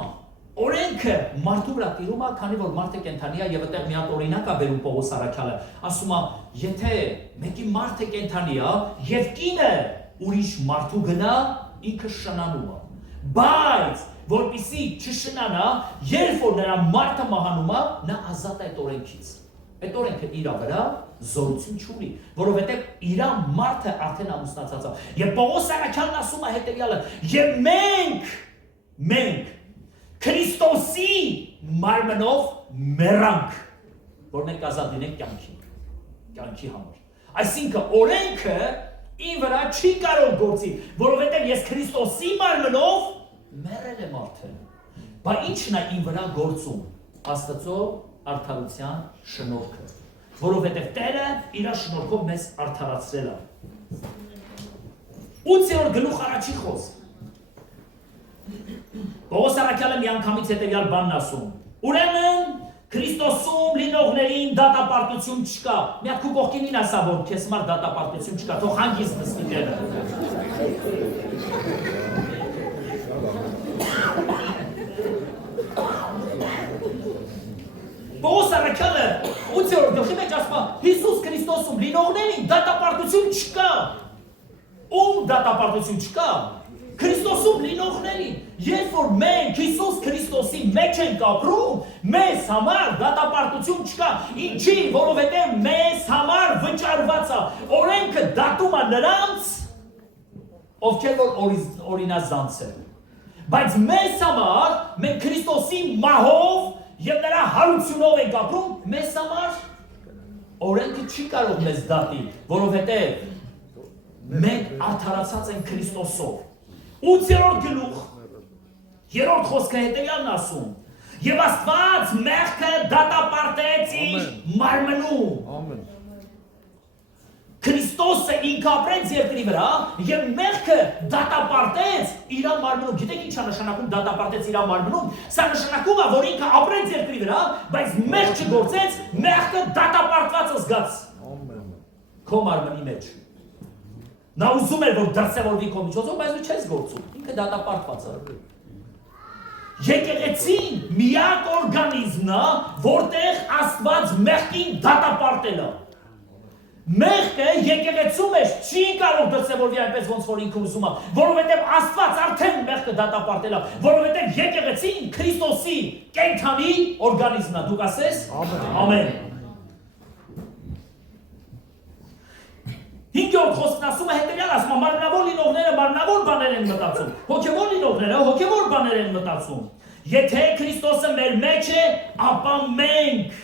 օրենքը մարդու վրա տիրում է, քանի որ մարդը կենդանի է եւ այդտեղ մի հատ օրինակ է բերում Պողոս առաքյալը, ասում է, եթե մեկի մարդը կենդանի է եւ կինը ուրիշ մարդու գնա, ինքը շնանում է։ Բայց որպեսզի չշնանա, երբ որ նրա մարդը մահանում է, նա ազատ է այդ օրենքից։ Այդ օրենքը իր վրա զորություն չունի, որովհետև իր մարդը արդեն ամուսնացած է։ Եվ Պողոս առաքյալն ասում է հետևյալը. եւ մենք Քրիստոսի մարմնով մեռանք, որ մենք ազատ լինենք կյանքի համար։ Այսինքն օրենքը ի վրա չի կարող գործի, որովհետև ես Քրիստոսի մարմնով մեռել եմ արդեն։ Բա ի՞նչն է իմ վրա գործում։ Աստծո արդարության շնորհքը, որովհետև Տերը իր շնորհքով մեզ արդարացրել է։ 8-րդ գլուխ առաջի խոսք։ Պողոս առաքյալը մի անգամից հետևյալ բանն ասում. ուրեմն Քրիստոսում լինողներին դատապարտություն չկա։ Մի հատ քու կողքին ասա, որ քեզ համար դատապարտություն չկա, թող հանգիստ նստի տեղը։ Պողոս առաքյալը 8-րդ գլխի մեջ ասում է Հիսուս Քրիստոսում լինողներին դատապարտություն չկա։ Ում դատապարտություն չկա։ Քրիստոսում լինողներին, երբ որ մենք Հիսուս Քրիստոսի մեջ ենք ապրում, մեզ համար դատապարտություն չկա, ինչի, որովհետև մեզ համար վճարված է, օրենքը դատում է նրանց, ովքեր որ օրինազանց են, բայց մեզ համար, մենք Քրիստոսի մահով և նրա հարությունով ենք ապրում, մեզ համար օրենքը չի կարող մեզ դատի, որովհետև մենք արդարացած ենք Քրիստոսով։ 8-րդ գլուխ, 3-րդ խոսքը հետևյալն ասում. Եվ Աստված մեղքը դատապարտեց իր մարմնում։ Քրիստոսը ինքը ապրեց երկրի վրա եւ մեղքը դատապարտեց իր մարմնում։ Գիտեք ինչ է նշանակում դատապարտեց իր մարմնում։ Սա նշանակում է, որ ինքը ապրեց երկրի վրա, բայց մեղք չգործեց, մեղքը դատապարտված զգաց։ Քո մարմնի մեջ։ Նա ուզում էր, որ դրսևորվի քո միջոցով, բայց դու չես գործում, ինքը դատապարտված է։ Եկեղեցին միակ օրգանիզմն է, որտեղ Աստված մեղքին դատապարտել է։ Մեղքը եկեղեցու մեջ չի կարող դրսևորվի այնպես, ոնց որ ինքը ուզում է, որովհետև Աստված արդեն մեղքը դատապարտել է, որովհետև եկեղեցին Քրիստոսի կենդանի օրգանիզմն է, դուք ասես։ Ամեն։ 5-րդ խոսքն ասում է հետևյալ, ասում է մարմնավոր լինողները մարմնավոր բաներ են մտածում, հոգևոր լինողները հոգևոր բաներ են մտածում։ Եթե Քրիստոսը մեր մեջ է, ապա մենք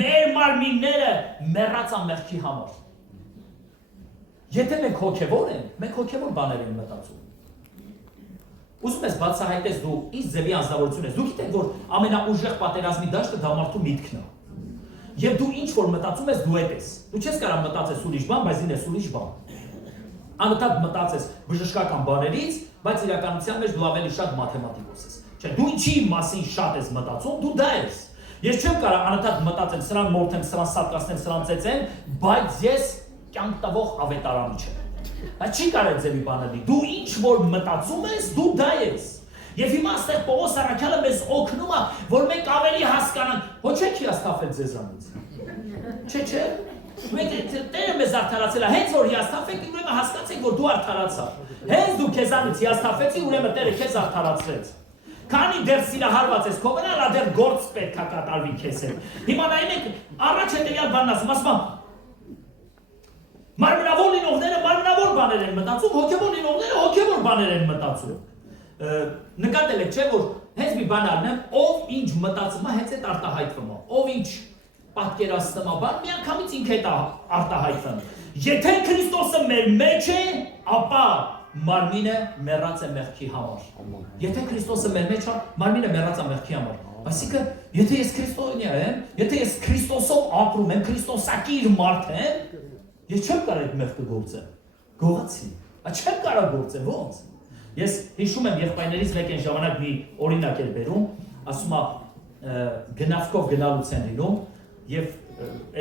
մեր մարմինները մեռած ամեղքի համար։ Եթե մենք հոգևոր ենք, մենք հոգևոր բաներ ենք մտածում։ Ուզում ես բացահայտես դու ինչ ձևի անձնավորություն ես։ Դու գիտեք, որ ամենաուժեղ պատերազմի դաշտը դա մարդու միտքն է։ Եվ դու ինչ որ մտածում ես, դու ես։ Դու չես կարող մտածես ուրիշ բան, բայց ինձ ուրիշ բան։ Անընդհատ մտածես բժշկական բաներից, բայց իրականության մեջ դու ավելի շատ մաթեմատիկոս ես։ Չէ, դու ինչի մասին շատ ես մտածում, դու դա ես։ Ես չեմ կարող անընդհատ մտածեմ, սրան մորթեմ, սրան սատկացնեմ, սրան ծեծեմ, բայց ես կյանք տվող ավետարանի չեմ։ Բայց չի կարող ձևի բանը լինի։ Դու ինչ որ մտածում ես, դու դա ես։ Եվ հիմա այստեղ Պողոս առաքյալը մեզ օգնում է, որ մենք ավելի հասկանանք, ոչ եք հիասթափել ձեզանից։ Չէ։ Մենք Տերը մեզ արդարացել է, հենց որ հիասթափեք, ուրեմն հասկացեք, որ դու արդարացար։ Հենց դու քեզանից հիասթափեցի, ուրեմն Տերը քեզ արդարացրեց։ Քանի դեռ սիրահարված ես քո վրա, դեռ գործ պետք է կատարվի քեզ հետ։ Հիմա նայեք, առաջ հետևյալ բանն ասում է, մարմնավոր լինողները մարմնավոր բաներ են մտածում, հոգևոր լինողները հոգևոր բաներ են մտածում։ Նկատել եք, չէ, որ հենց մի բան առնեմ, ով ինչ մտածում է, հենց այդ արտահայտվում է, ով ինչ պատկերացնում է, բան միանգամից ինքը այդ արտահայտվում։ Եթե Քրիստոսը մեր մեջ է, ապա մարմինը մեռած է մեղքի համար։ Եթե Քրիստոսը մեր մեջ է, մարմինը մեռած է մեղքի համար։ Այսինքն, եթե ես քրիստոնյա եմ, եթե ես Քրիստոսով ապրում եմ, Քրիստոսակիր մարդ եմ, ես չեմ կարող այդ մեղքը գործել։ Գողացի։ Չեմ կարող գործել, ո՞նց։ Ես հիշում եմ եղբայրներից մեկ այն ժամանակ մի օրինակ էր բերում, ասում է գնացքով գնալուց են լինում եւ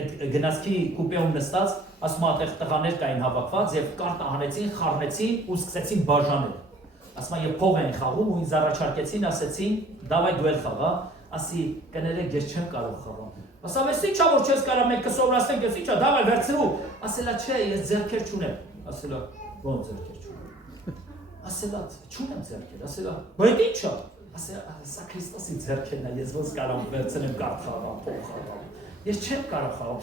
այդ գնացքի կուպեում նստած, ասում է այդտեղ տղաներ կային հավաքված եւ կարտը հանեցին, խառնեցին ու սկսեցին բաժանել։ Ասում է եւ փող են խաղում ու ինձ առաջարկեցին, ասեցին, «Դավայ դու էլ խաղա», ասի կներեք ես չեմ կարող խաղալ։ Ասա ես ի՞նչ որ չես կարող մենք կսովորացնենք, ես ի՞նչ է, դավայ վերցրու։ Ասելա չէ, ես ձեռքեր չունեմ։ Ասելա ո՞նց ձեռքեր չունեմ։ Ասելա չունեմ ձեռքեր, ասելա բայց ի՞նչ է։ Ասելա սա Քրիստոսի ձեռքերն է, ես ոնց կարող վերցնեմ կարդ խաղալ, փող խաղալ։ Ես չեմ կարող խաղալ։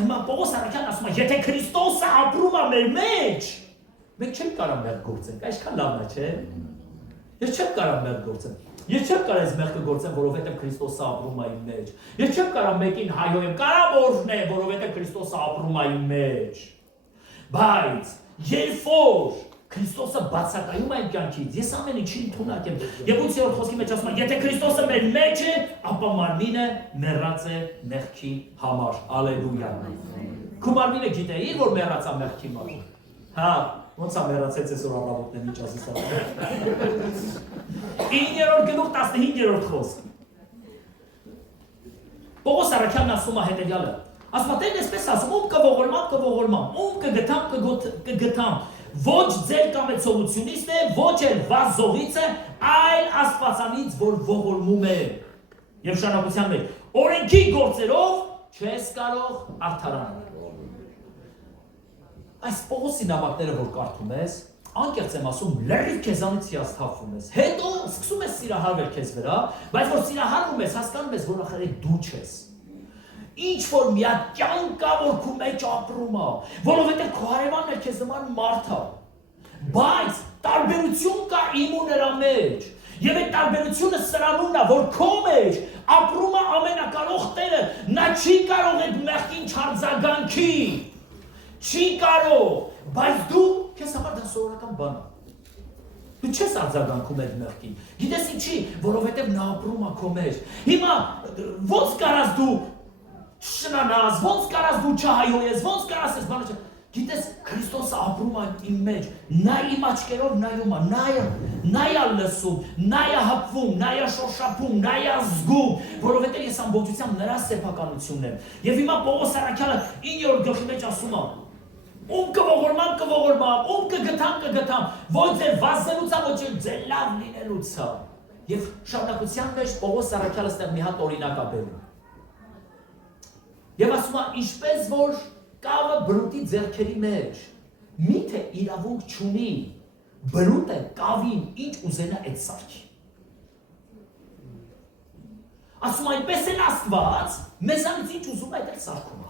Հիմա Պողոս առաքյալն ասում է, եթե Քրիստոսը ապրում է մեր մեջ, մենք չենք կարող մեղք գործենք, այսքան լավն է, չէ՞։ Ես չեմ կարող մեղք գործել։ Ես չեմ կարող այս մեղքը գործել, որովհետև Քրիստոսը ապրում է իմ մեջ։ Ես չեմ կարող մեկին հայոյեմ, կարող օրհնեմ, որովհետև Քրիստոսը ապրում է իմ մեջ։ Բայց երբ որ Քրիստոսը բացակայում է իմ կյանքից, ես ամեն ինչի ընդունակ եմ։ Եվ 8-րդ խոսքի մեջ ասում է, եթե Քրիստոսը մեր մեջ է, ապա մարմինը մեռած է մեղքի համար։ Ալելույա։ Քո մարմինը գիտեի, որ մեռած է մեղքի համար։ Հա, ոնց է մեռացեց այսօր առավոտն ինչ ասես ասում։ 9-րդ գլուխ 15-րդ խոսք։ Պողոս Արաքյանն ասում է հետևյալը. ասում է Տերն այսպես ասում, ում կողորմամ, ում կգտամ, ոչ ձեր կամեցողությունից է, ոչ էլ վազողից է, այլ Աստվածանից, որ ողորմում է։ Եվ շարունակության մեջ, օրենքի գործերով չես կարող արդարանալ։ Այս Պողոսի նամակները, որ կարդում ես, անկեղծ եմ ասում, լրիվ քեզանից հիասթափվում ես։ Հետո սկսում ես սիրահարվել քեզ վրա, բայց որ սիրահարվում ես, հասկանում ես, որ ախր դու չես։ Ինչ որ մի հատ կյանք կա, որ քո մեջ ապրում է, որովհետև քո հարևանն էլ քեզ նման մարդ է։ Բայց տարբերություն կա իմ ու նրա մեջ։ Եվ այդ տարբերությունը սրանումն է, որ քո մեջ ապրում է ամենակարող Տերը, նա չի կարող այդ մեղքին չարձագանքի։ Չի կարող, բայց դու քեզ համար դա սովորական բան է։ Դու չես արձագանքում այդ մեղքին։ Գիտես ինչի, որովհետև նա ապրում է քո մեջ։ Հիմա ոնց կարաս դու շնանաս, ոնց կարաս դու չհայոյես, ոնց կարաս ես բանը չէ։ Գիտես, Քրիստոսը ապրում է իմ մեջ, նա իմ աչքերով նայում է, նա է լսում, նա է հապվում, նա է շոշափում, նա է զգում, որովհետև ես ամբողջությամբ նրա սեփականությունն եմ։ Եվ հիմա Պողոս Արաքյանը 9-րդ գլխի մեջ ասում է. ում կողորմամ, ում կգտամ, ոչ ձեր վազելուց է, ոչ ձեր լավ լինելուց է։ Եվ շարունակության մեջ Պողոս Արաքյալը ստեղ մի հատ օրինակ է բերում։ Եվ ասում է, ինչպես որ կավը բրուտի ձեռքերի մեջ, միթե իրավունք չունի, բրուտը կավին ինչ ուզենա այդ սարքի։ Ասում է, այնպես էլ Աստված, մեզանից ինչ ուզում է այդ սարքում է։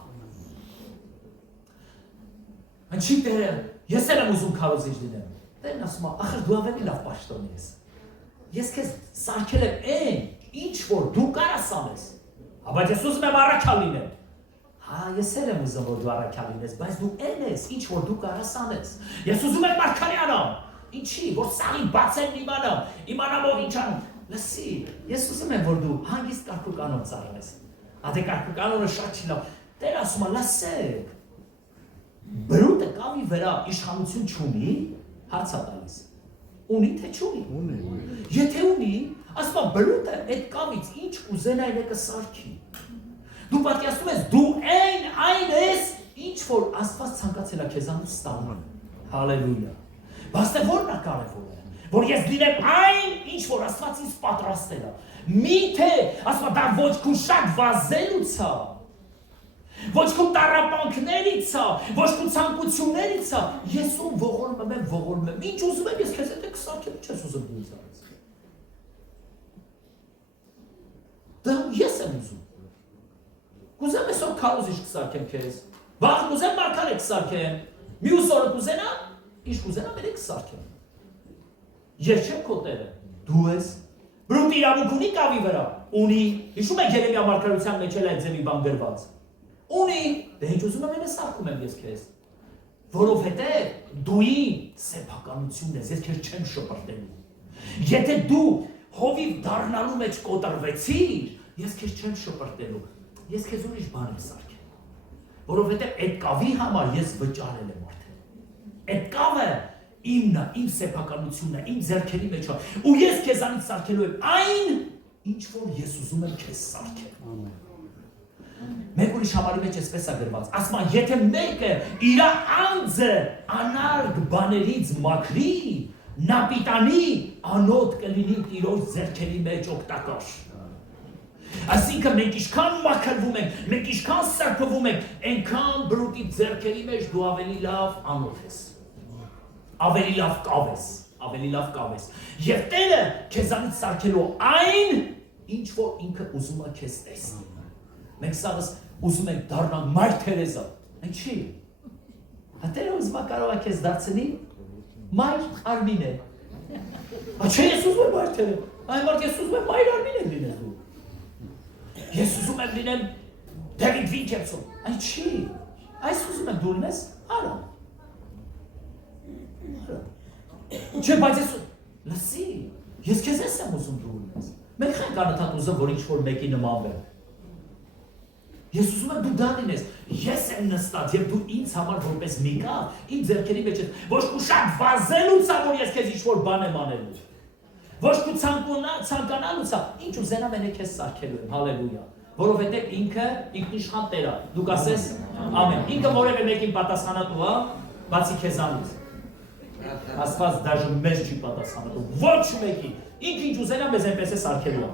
Ինչի Տերը, ես էլ եմ ուզում քարոզիչ լինեմ։ Տերն ասում է, ախր դու ավելի լավ պաշտոնի ես։ Ես քեզ սարքել եմ այն, ինչ որ դու կարաս անես։ Բայց ես ուզում եմ առաքյալ լինեմ։ Հա, ես էլ եմ ուզում, որ դու առաքյալ լինես, բայց դու այն ես, ինչ որ դու կարաս անես։ Ես ուզում եմ մարգարեանամ։ Ինչի, որ սաղին բացեն իմանամ ով ինչ անում։ Լսի, ես ուզում եմ, որ դու հանգիստ կարգուկանոն ծառայես։ Ադե կարգուկանոնը շատ չի լավ։ Տերը ասում է, լսեք։ Բրուտը կավի վրա իշխանություն չունի, հարց է տալիս։ Ունի թե չունի։ Եթե ունի, ասում է բրուտը այդ կավից ինչ ուզենա այն կսարքի։ Դու պատկերացնում ես, դու այն ես, ինչ որ Աստված ցանկացել է քեզանից ստանալ։ Հալելույա։ Բայց որն է կարևորը, որ ես լինեմ այն, ինչ որ Աստված ինձ պատրաստել է։ Միթե, ասում է, դա ոչ քո շատ վազելուց է, ոչ քո տառապանքներից է, ոչ քո ցանկություններից է, ես ում ողորմում եմ, ինչ ուզում եմ, ես քեզ հետ կսարքեմ, չես ուզում դու ինձ արես։ Դա ես եմ ուզում։ Կուզեմ այսօր քարոզիչ կսարքեմ քեզ, վաղ կուզեմ մարգարե կսարքեմ, մյուս օրը կուզենա, ինչ կուզենա մերեք կսարքեմ։ Ես չեմ քո Տերը, դու ես։ Բրուտ իրավունք ունի կավի վրա, ունի, հիշում եք Երեմիա մարգարեության մեջ էլ այդ ձևի բան գրված։ Ունի, դե ինչ ուզում եմ այն սարքում եմ ես քեզ։ Որովհետև դու իմ սեփականությունն ես, ես քեզ չեմ շպրտելու։ Եթե դու հովիվ դառնալու մեջ կոտրվեցիր, ես քեզ չեմ շպրտելու։ Ես քեզ ուրիշ բան եմ սարքել, որովհետև այդ կավի համար ես վճարել եմ արդեն։ Այդ կավը իմն է, իմ սեփականությունն է, իմ ձեռքերի մեջ է, ու ես քեզանից սարքելու եմ այն, ինչ որ ես ուզում եմ քեզ սարքել։ Մեկ ուրիշ համարի մեջ էսպես է գրված, ասում է, եթե մեկը իր անձը անարգ բաներից մաքրի, նա պիտանի անոթ կլինի Տիրոջ ձեռքերի մեջ օգտակար։ Այսինքն մենք ինչքան մաքրվում ենք, մենք ինչքան սրբվում ենք, այնքան բրուտի ձեռքերի մեջ դու ավելի լավ անոթ ես, ավելի լավ կավ ես, եւ Տերը քեզանից սարքելու այն, ինչ որ ինքը ուզում է քեզ տեսնել։ Մենք սաղս ուզում ենք դառնալ Մայր Թերեզա, ինչի՞։ Տերը ուզում է կարող է քեզ դարձնի Մայր Արմինե։ Չէ, ես ուզում եմ Մայր Թերեզա, այն մարդ ես ուզում եմ Մայր Արմինե լինել դու։ Ես ուզում եմ լինեմ Դեվիդ Վինքերսոն, այն չի, այս ուզում եմ դու լինես, արա։ Չէ, բայց ես, լսի, ես քեզ եմ ուզում դու լինես, մենք խենք անընդհատ ուզում, որ ինչ-որ մեկի նմանվեմ։ Ես ուզում եմ դու դա լինես, ես եմ նստած և դու ինձ համար որպես մի կավ, իմ ձեռքերի մեջ ես, ոչ քո շատ վազելուց է, որ ես քեզ ինչ-որ բան եմ անելու։ Ոչ քո ցանկանալուց է, ինչ ուզենամ են քեզ սարքելու եմ, հալելույա, որովհետև ինքը ինքնիշխան Տեր է։ Դուք ասես ամեն։ Ինքը որևէ մեկին պատասխանատու է, բացի քեզանից։ Աստված դաժե մեզ չի պատասխանատու։ Ոչ մեկի։ Ինքը ինչ ուզենա մեզ այնպես է սարքելու է։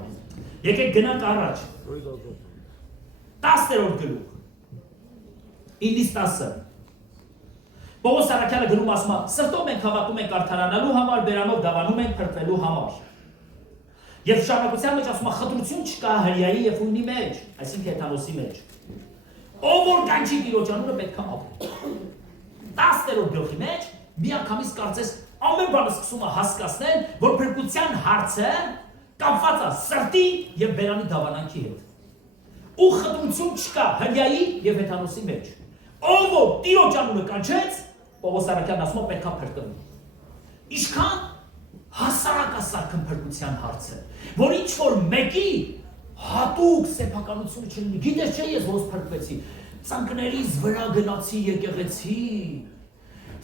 Եկեք գնանք առաջ։ 10-րդ գլուխ։ 9-ից 10։ Պողոս առաքյալը գրում ասում է. սրտով մենք հավատում ենք արդարանալու համար, բերանով դավանում ենք փրկվելու համար։ Եվ շարունակության մեջ ասում է խտրություն չկա հրյայի եւ ույնի մեջ, այսինքն հեթանոսի մեջ։ Ով որ կանչի Տիրոջ անունը պետք է ապրի։ 10-րդ գլխի մեջ միանգամից կարծես ամեն բանը սկսում է հասկացնել, որ փրկության հարցը կապված է սրտի եւ բերանի դավանանքի հետ։ Ու խտրություն չկա հրյայի եւ հեթանոսի մեջ։ Ով որ Տիրոջ անունը կանչեց, Պողոս առաքյալն ասում է պետք է փրկվի։ Ինչքան հասարակ է սարքն փրկության հարցը, որ ինչ որ մեկի հատուկ սեփականությունը չլինի։ Գիտես չէ ես ոնց փրկվեցի։ Ծնկներիս վրա գնացի եկեղեցի։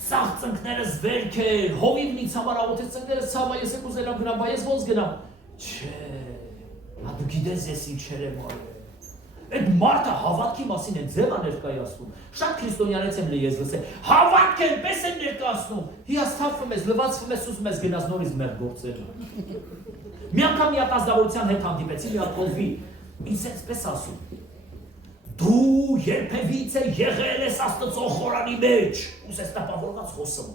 Սաղ ծնկներս վերք էր, հովիվն ինձ համար աղոթեց ծնկներս ցավա, ես եք ուզենամ գնամ, բայց ես ոնց գնամ։ Չէ, դու գիտես ես ինչեր եմ արել։ Այդ մարդը հավատքի մասին է ձևա ներկայացնում։ Շատ քրիստոնյանից եմ ես լսել։ Հավատքը այնպես են ներկայացնում։ Հիասթափվում ես, լվացվում ես, ուզում ես գնաս նորից մեր գործերը։ Մի անգամ մի հատ ազնվորության հետ հանդիպեցի, մի հատ հովվի։ Ինձ այսպես ասում. Դու երբևիցե եղել ես Աստծո խորանի մեջ, ուզես տպավորված խոսում։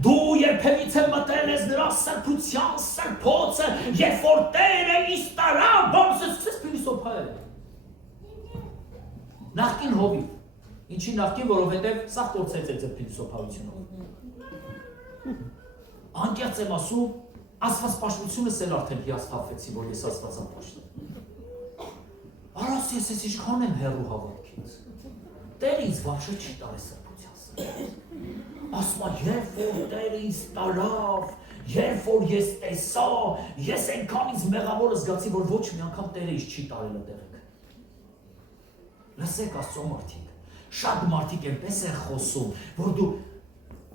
Դու երբևիցե մտել ես նրա սրբության սրբոցը, երբ որ Տերը ինձ տարավ, ոնց սկսես փիլիսոփայել։ Նախքին հովիվ, ինչի նախքին, որովհետև սա կորցեց է ձեր փիլիսոփայությունով։ Անկեղծ եմ ասում, աստվածպաշտությունս էլ արդեն հիասթափվեցի, որ ես աստվածապաշտ եմ։ Արաս ես ես ինչքան եմ հեռու հավատքից։ Տերը ինձ վախշը չի տարի սրբության սրբոց։ Ասում է, երբ որ Տերը ինձ տարավ, երբ որ ես տեսա, ես այնքան ինձ մեղավոր զգացի, որ ոչ մի անգամ Տերը ինձ չի տարել այդտեղ։ Լսեք Աստծո մարդիկ, շատ մարդիկ այնպես են խոսում, որ դու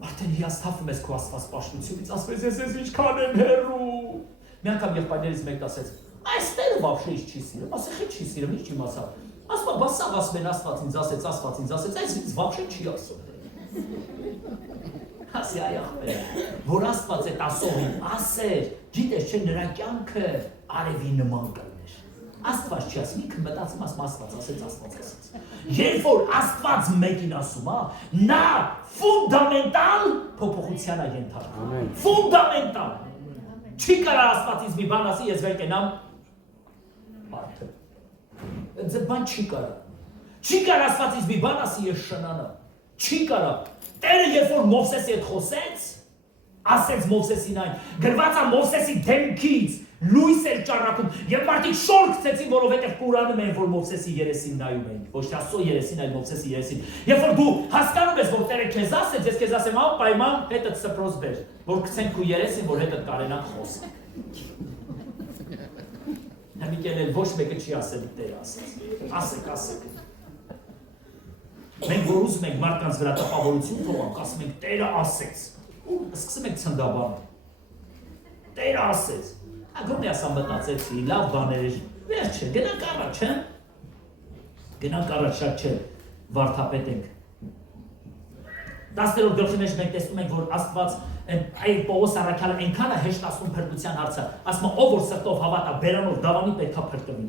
արդեն հիասթափվում ես քո աստվածպաշտությունից, ասում ես ես ինչքան եմ հեռու։ Մի անգամ եղբայրներից մեկն ասեց. այս Տերը вообще ինչ չի սիրում, ասեք ինչ չի սիրում, ինչ իմացա։ Ասում է, բաս ասում են Աստված ինձ ասեց, այս ինձ вообще չի ասում։ Ասի այ ախպեր, որ Աստված այդ ասողին ասեր, գիտես չէ նրա կյանքը արևի նման կլներ։ Աստված չի ասում, ինքը մտածում Աստված ասեց։ Երբ որ Աստված մեկին ասում է, նա ֆունդամենտալ փոփոխության է ենթարկվում։ Ֆունդամենտալ։ Չի կարող Աստվածից մի բան ասի, ես վեր կենամ մարդը։ Այդ բան չի կարող։ Չի կարող Աստվածից մի բան ասի, ես շնանամ։ Չի կարող։ Տերը երբ որ Մովսեսի հետ խոսեց, ասեց Մովսեսին այն, գրված է Մովսեսի դեմքից լույս էր ճառագում, եւ մարդիկ շոր գցեցին, որովհետեւ Ղուրանում են, որ Մովսեսի երեսին նայում էին, ոչ թե Աստծո երեսին, այլ Մովսեսի երեսին։ Երբ որ դու հասկանում ես, որ Տերը քեզ ասեց, ես քեզ ասեմ, անպայման հետդ սփռոց բեր, որ գցենք քո երեսին, որ հետդ կարենանք խոսել։ Համիկել էլ ոչ մեկը չի ասել Տերը ասեց։ Ասեք։ Մենք որ ուզում ենք մարդկանց վրա տպավորություն թողանք, ասում ենք Տերը ասեց։ Ու սկսում ենք ցնդաբանել։ Տերը ասեց։ Ագոնի ասա մտածեցի, լավ բաներ էր, վերջը, գնանք առաջ, հա։ Գնանք առաջ, շատ չէ, վարդապետենք։ 10-րդ գլխի մեջ մենք տեսնում ենք, որ Աստված այլ Պողոս առաքյալը այնքան է հեշտացնում փրկության հարցը, ասում է, ով որ սրտով հավատա, բերանով դավանի պետք է փրկվի։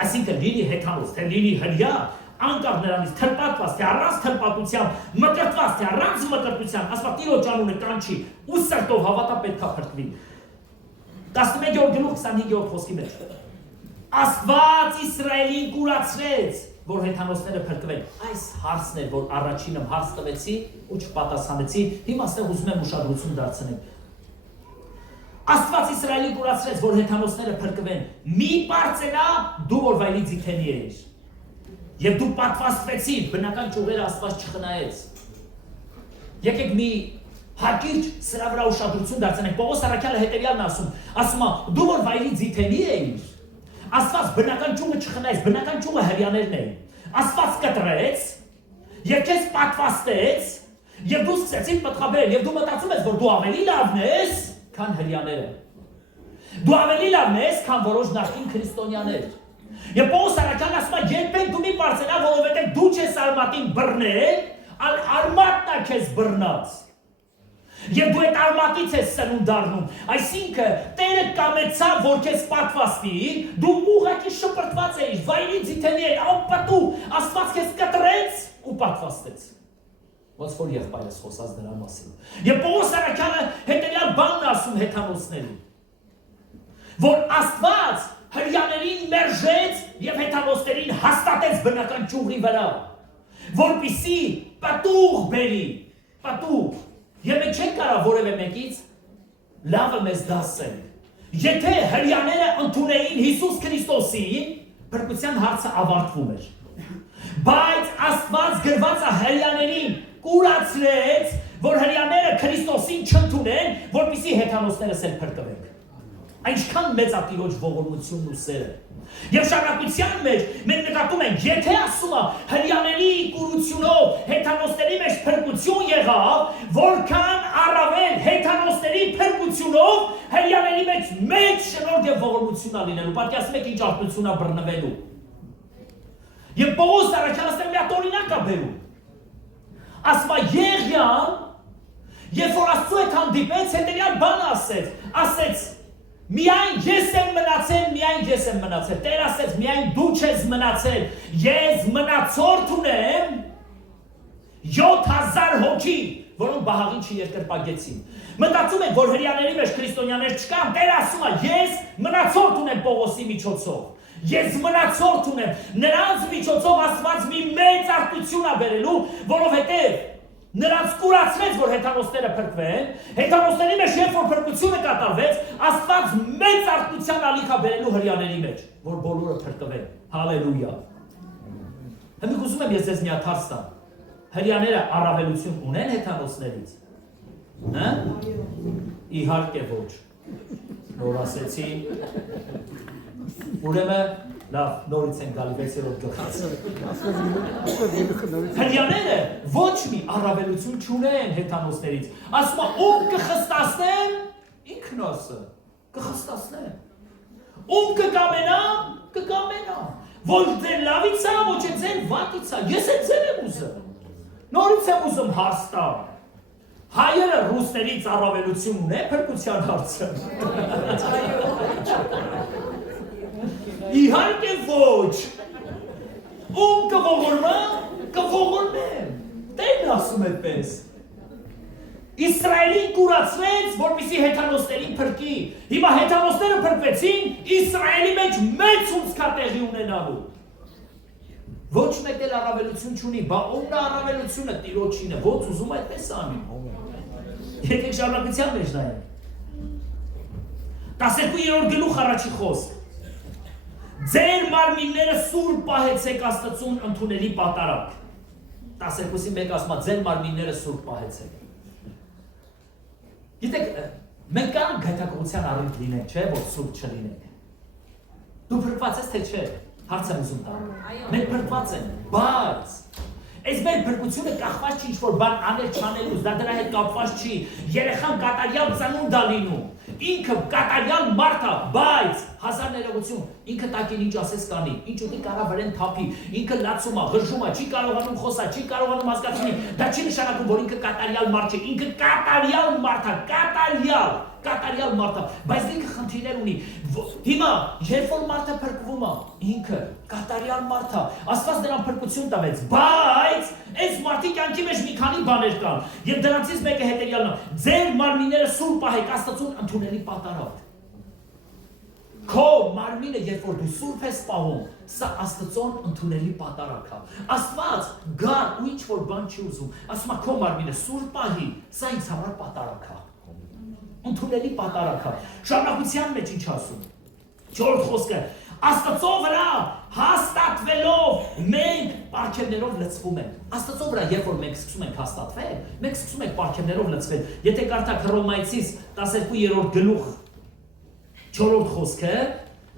Այսինքն լինի հեթանոս, թե լինի հրյա, անկախ նրանից թրպատված, թե առանց թրպատության, մկրտված, թե առանց մկրտության, ասում է Տիրոջ անունը կանչի, ու սրտով հավատա պետք է փրկվի։ 11-րդ գլուխ 25-րդ խոսքի մեջ։ Աստված Իսրայելին կուրացրեց, որ հեթանոսները փրկվեն։ Այս հարցն էր, որ առաջինը հարց տվեցի ու չպատասխանեցի, հիմա ստեղ ուզում եմ ուշադրություն դարձնել։ Աստված Իսրայելին կուրացրեց, որ հեթանոսները փրկվեն։ Մի բարձենա դու որ վայրի ձիթենի էիր։ Եվ դու պատվաստվեցիր, բնական ճյուղերը Աստված չխնայեց։ Եկեք մի հակիրճ սրա վրա ուշադրություն դարձնենք։ Պողոս առաքյալը հետևյալն ասում է, դու որ վայրի ձիթենի էիր, Աստված բնական ճյուղը չխնայեց, բնական ճյուղը հրյաներն էին։ Աստված կտրեց, եւ քեզ պատվաստեց, եւ դու սկսեցիր մտխաբերել, եւ դու մտածում ես, որ դու ավելի լավն ես, քան հրյաները։ Դու ավելի լավն ես, քան որոշ նախկին քրիստոնյաներ։ Եվ Պողոս առաքյալն ասում է, երբեք դու մի բարձրանա, որովհետև դու չես արմատին բռնել, այլ արմատն է քեզ բռնած։ Եվ դու այդ արմատից ես սնունդ դառնում։ Այսինքն, Տերը կամեցավ, որ քեզ պատվաստի, դու ուղղակի շպրտված էիր, վայրի ձիթենի էիր, անպատու, Աստված քեզ կտրեց ու պատվաստեց։ Ոնց որ եղբայրս խոսած դրա մասին։ Եվ Պողոս առաքյալը հետևյալ բանն ասում հեթանոսներին, որ Աստված հրյաներին մերժեց եւ հեթանոսներին հաստատեց բնական ճյուղի վրա, որպեսզի պատուղ բերի, պատուղ։ Եվ մենք չենք կարող որևէ մեկից լավը մեզ դասել։ Եթե հրյաները ընդունեին Հիսուս Քրիստոսին, փրկության հարցը ավարտվում էր։ Բայց Աստված գրված է հրյաներին կուրացրեց, որ հրյաները Քրիստոսին չընդունեն, որպեսզի հեթանոսներս էլ փրկվեն։ Այնքան մեծ է Տիրոջ ողորմությունն ու սերը։ Եվ շարունակության մեջ մենք նկատում ենք, եթե ասում է հրյաների կուրությունով հեթանոսների մեջ փրկություն եղավ, որքան առավել հեթանոսների փրկությունով հրյաների մեջ մեծ շնորհ եւ ողորմություն է լինելու։ Պատկերացնում եք ինչ արտություն է բռնվելու։ Եվ Պողոս առաքյալը մի հատ օրինակ է բերում։ Ասում է Եղիան, երբ որ Աստծու հետ հանդիպեց, հետևյալ բան ասեց. Միայն ես եմ մնացել, միայն ես եմ մնացել։ Տեր ասեց, միայն դու չես մնացել, ես մնացորդ ունեմ 7000 հոգի, որոնք բահաղին չերկրպագեցին։ Մտածում եք, որ հրյաների մեջ քրիստոնյաներ չկան, Տեր ասում է, ես մնացորդ ունեմ Պողոսի միջոցով։ Ես մնացորդ ունեմ, նրանց միջոցով Աստված մի մեծ արտություն է բերելու, որովհետև նրանց կուրացրեց, որ հեթանոսները փրկվեն, հեթանոսների մեջ երբ որ փրկությունը կատարվեց, Աստված մեծ արտության ալիք է բերելու հրյաների մեջ, որ բոլորը փրկվեն։ Հալելույա։ Հիմա ուզում եմ ես ձեզ մի հատ հարց տամ։ Հրյաները առավելություն ունեն հեթանոսներից։ Հա? Իհարկե ոչ։ Նոր ասեցի։ Ուրեմն լավ, նորից են գալի 6-րդ գլխից։ Հրյաները ոչ մի առավելություն չունեն հեթանոսներից։ Ասում է, ում կխստացնեն, ինքն ասը, կխստացնեն։ Ում կկամենա, ոչ ձեր լավից է, ոչ ձեր վատից է, ես էլ ձեր եմ ուզում։ Նորից եմ ուզում հարց տամ։ Հայերը ռուսներից առավելություն ունեն փրկության հարցը։ Իհարկե ոչ։ Ում կողորմեմ։ Տերն ասում է պես։ Իսրայելին կուրացրեց, որպեսզի հեթանոսներին փրկի։ Հիմա հեթանոսները փրկվեցին, Իսրայելի մեջ մեծ հունձք տեղի ունենալու։ Ոչ մեկ էլ առավելություն չունի, բա ո՞րն է առավելությունը Տիրոջինը, ո՞նց ուզում այդպես անի։ Եկեք շարունակության մեջ նայենք։ 12-րդ գլուխ առաջի խոսք։ Ձեր մարմինները սուրբ պահեցեք Աստծուն ընդունելի պատարագ։ 12-ի 1 ասում է ձեր մարմինները սուրբ պահեցեք։ Գիտեք, մենք կան գայթակղության առիթ լինենք, չէ, որ սուրբ չլինենք։ Դու փրկված ես թե չէ։ Հարց եմ ուզում տալ։ Մենք փրկված ենք, բայց այս մեր փրկությունը կախված չի ինչ-որ բան անել չանելուց, դա դրա հետ կապված չի։ Երեխան կատարյալ ծնունդ է լինում։ Ինքը կատարյալ մարդ է, բայց հազար ներողություն, ինքը տակին ինչ ասես կանի, ինչ ուտի կարա վրեն թափի, ինքը լացում է, ղրժում է, չի կարողանում խոսալ, չի կարողանում հասկացնել, դա չի նշանակում, որ ինքը կատարյալ մարդ չէ, ինքը կատարյալ մարդ է, կատարյալ մարդ է, բայց ինքը խնդիրներ ունի։ Հիմա, երբ որ մարդը փրկվում է, ինքը կատարյալ մարդ է, Աստված նրան փրկություն տվեց, բայց այս մարդի կյանքի մեջ մի քանի բաներ կան, եւ դրանցից մեկը հետեւյալն է. ձեր մարմինները սուրբ պահեք Աստծուն ընդունելի պատարագ։ Քո մարմինը, երբ որ դու սուրբ ես պահում, սա Աստծուն ընդունելի պատարագ է։ Աստված գար ու ինչ որ բան չի ուզում, ասում է քո մարմինը սուրբ պահի, սա ինձ համար պատարագ է։ Ընդունելի պատարագ է։ Շարունակության մեջ ինչ ասում։ 4-րդ խոսքը. Աստծո վրա հաստատվելով մենք պարգևներով լցվում ենք։ Աստծո վրա երբ որ մենք սկսում ենք հաստատվել, մենք սկսում ենք պարգևներով լցվել։ Եթե կարդաք Հռոմայացիս 12-րդ գլուխ 4-րդ խոսքը,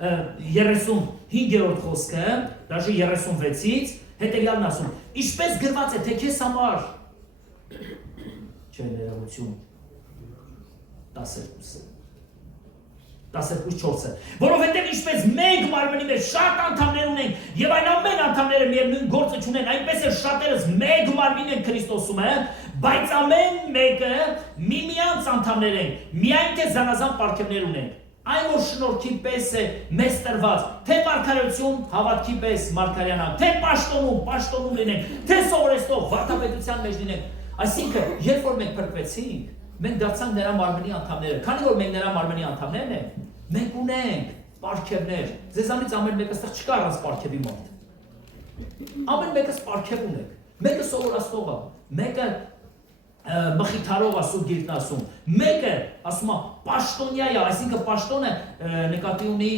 35-րդ խոսքը, դաժե 36-ից հետևյալն ասում. Ինչպես գրված է, թե քեզ համար չէ ներողություն 12-ը 12-4-ը, որովհետև ինչպես մեկ մարմնի մեջ շատ անդամներ ունենք եւ այն ամեն անդամները միևնույն գործը չունեն, այնպես էլ շատերս մեկ մարմին են Քրիստոսում, բայց ամեն մեկը միմյանց անդամներ են, միայն թե զանազան պարգևներ ունենք։ Այն որ շնորհքի պես է մեզ տրված, թե մարգարեություն հավատքի պես մարգարյանանք, թե պաշտոնում լինենք, թե սովորեցնող վարդապետության մեջ լինենք։ Այսինքն, երբ որ մենք փրկվեցինք, մենք դարձանք նրա մարմնի անդամները, քանի որ մենք նրա մարմնի անդամներն ենք, մենք ունենք պարգևներ։ Ձեզանից ամեն մեկը ստեղ չկա առանց պարգևի մարդ։ Ամեն մեկս պարգև ունենք։ Մեկը սովորացնող է, մեկը մխիթարող ասում գիրքն ասում, մեկը ասում է պաշտոնյա է, այսինքն պաշտոնը նկատի ունի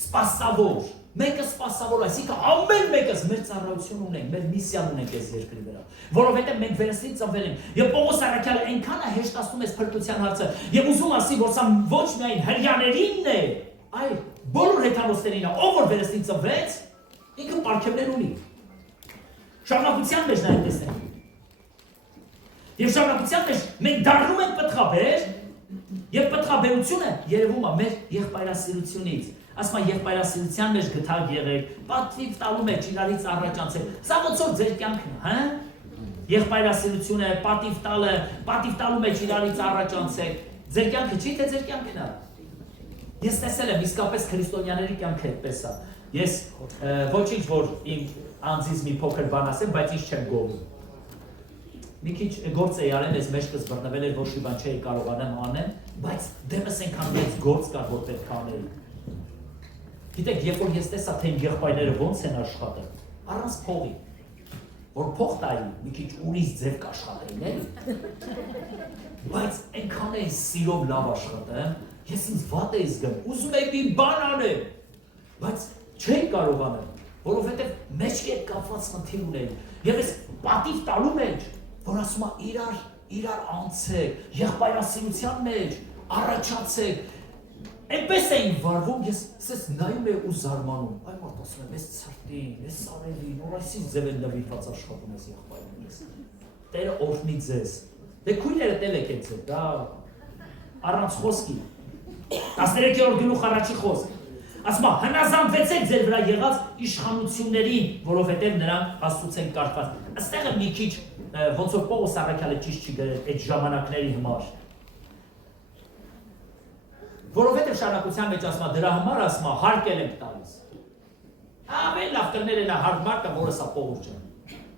սպասավոր, մեկը սպասավոր, այսինքն ամեն մեկս մեր ծառայություն ունենք, մեր միսիան ունենք այս երկրի վրա, որովհետև մենք վերստին ծնվել ենք, եւ Պողոս առաքյալը այնքան է հեշտացնում այս փրկության հարցը, եւ ուզում ասի, որ սա ոչ միայն հրյաներինն է, այլ բոլոր հեթանոսներին է, ով որ վերստին ծնվեց, ինքը պարգևներ ունի։ Շարունակության մեջ նա այնպես է։ Եվ շարունակության մեջ մենք դառնում ենք պտղաբեր, եւ պտղաբերությունը երևում է մեր եղբայրասիրությունից։ Ասում է եղբայրասիրության մեջ գթակ եղեք, պատվի տալու մեջ իրարից առաջանցեք։ Սա ոնց որ ձեր կյանքն է, հա? Եղբայրասիրությունը, պատիվ տալու մեջ իրարից առաջանցեք։ Ձեր կյանքը չի, թե ձեր կյանքն է։ Ես տեսել եմ իսկապես քրիստոնյաների կյանքը այդպես է։ Ես ոչինչ որ իմ անձից մի փոքր բան ասեմ, բայց ինչ չեմ գովում։ Մի քիչ գործ էի արել, ես մեջքս բռնվել էր, ոչ մի բան չէի կարողանամ անեմ, բայց դեմս այնքան մեծ գործ կար, որ պետք է անել։ Գիտեք, երբ որ ես տեսա, թե իմ եղբայրները ոնց են աշխատել, առանց փողի, որ փող տայի, մի քիչ ուրիշ ձև կաշխատեին, էլի։ Բայց այնքան էի սիրով լավ աշխատել, ես ինձ վատ էի զգում, ուզում էի մի բան անեմ, բայց չէի կարող անել, որովհետև մեջքի հետ կապված խնդիր ունեի, եւ ես պատիվ տալու մեջ որ ասում է իրար անցեք, եղբայրասիրության մեջ, առաջացեք, այնպես էին վարվում, ես նայում եմ ու զարմանում, այ մարդ ասում եմ, ես ցրտին, ես արևին, որ այսինչ ձև են նվիրված աշխատում ես եղբայրներս, Տերը օրհնի ձեզ, դե քույրերը տել եք այդ ձեզ, դա առանց խոսքի, 13-րդ գլուխ առաջի խոսք, ասում է, հնազանդվեցեք ձեր վրա եղած իշխանություններին, որովհետև նրանք Աստծուց են կարգված, այստեղ մի քիչ ոնց որ Պողոս առաքյալը ճիշտ չի գրել այդ ժամանակների համար։ Որովհետև շարունակության մեջ ասում է դրա համար ասում է հարկել ենք տալիս։ Ամեն լավ կներ են հարկ մարդը, որը սա Պողոս ջան։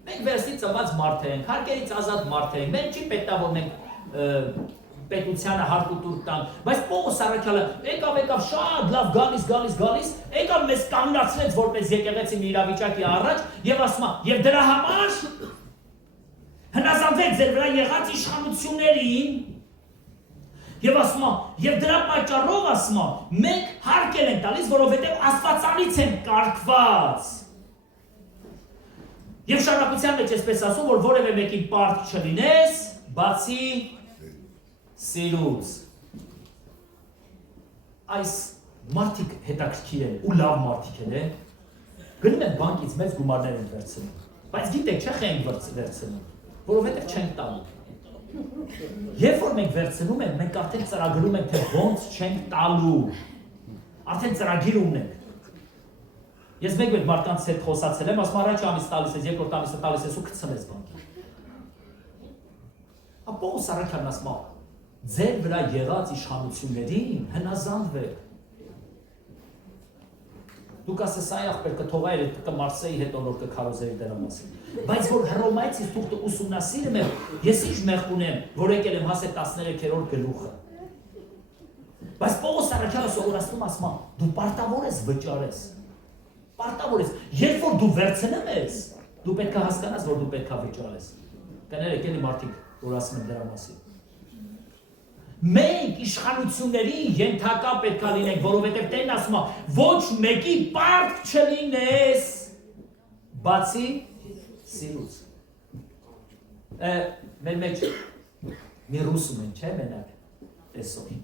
Մենք վերստից ծնված մարդ ենք, հարկերից ազատ մարդ ենք, մենք չի պետք է որ մենք պետությանը հարկ ու տուրք տանք, բայց Պողոս առաքյալը եկավ շատ լավ գալիս, եկավ մեզ կանգնացրեց որպես եկեղեցի մի իրավիճակի առաջ եւ ասում է եւ դրա համար հնազանդվեք ձեր վրա եղած իշխանություններին եւ ասում է եւ դրա պատճառով ասում է մենք հարկել ենք տալիս որովհետեւ Աստվածանից են կարգված եւ շարունակության մեջ էսպես ասում որ որևէ մեկին պարտք չլինես բացի սիրուց այս մարդիկ հետաքրքիր են ու լավ մարդիկ են գնում են բանկից մեծ գումարներ են վերցնում բայց գիտեք չէ՞ խենք վերցնում որովհետև չենք տալու երբ որ մենք վերցնում ենք մենք արդեն ծրագրում ենք թե ոնց չենք տալու արդեն ծրագիր ունենք ես մեկ մարդկանց հետ խոսացել եմ ասում առաջ ամիս տալիս ես երկրորդ ամիսը տալիս ես ու գցնես բանկի Պողոս առաքյալն ասում է ձեր վրա եղած իշխանություններին հնազանդվեք դուք ասես այ ախպեր կթողայր կմարսեի հետո նոր կքարոզեի դրա մասին բայց որ հռոմայցից դուք ուսումնասիրում եք ես ինչ մեղք ունեմ որ եկել եմ հասել 13-րդ գլուխը բայց Պողոս առաքյալը սովորացնում ասում է դու պարտավոր ես վճարես պարտավոր ես երբ որ դու վերցնում ես դու պետք է հասկանաս որ դու պետք է վճարես կներեք էլի մարդիկ որ ասում են դրա մասին մենք իշխանությունների ենթակա պետք է լինենք, որովհետև Տերն ասում է, ոչ մեկի պարտք չլինես, բացի սիրուց։ Մեր մեջ մի ռուսում են, չէ՞ մենակ տեսող։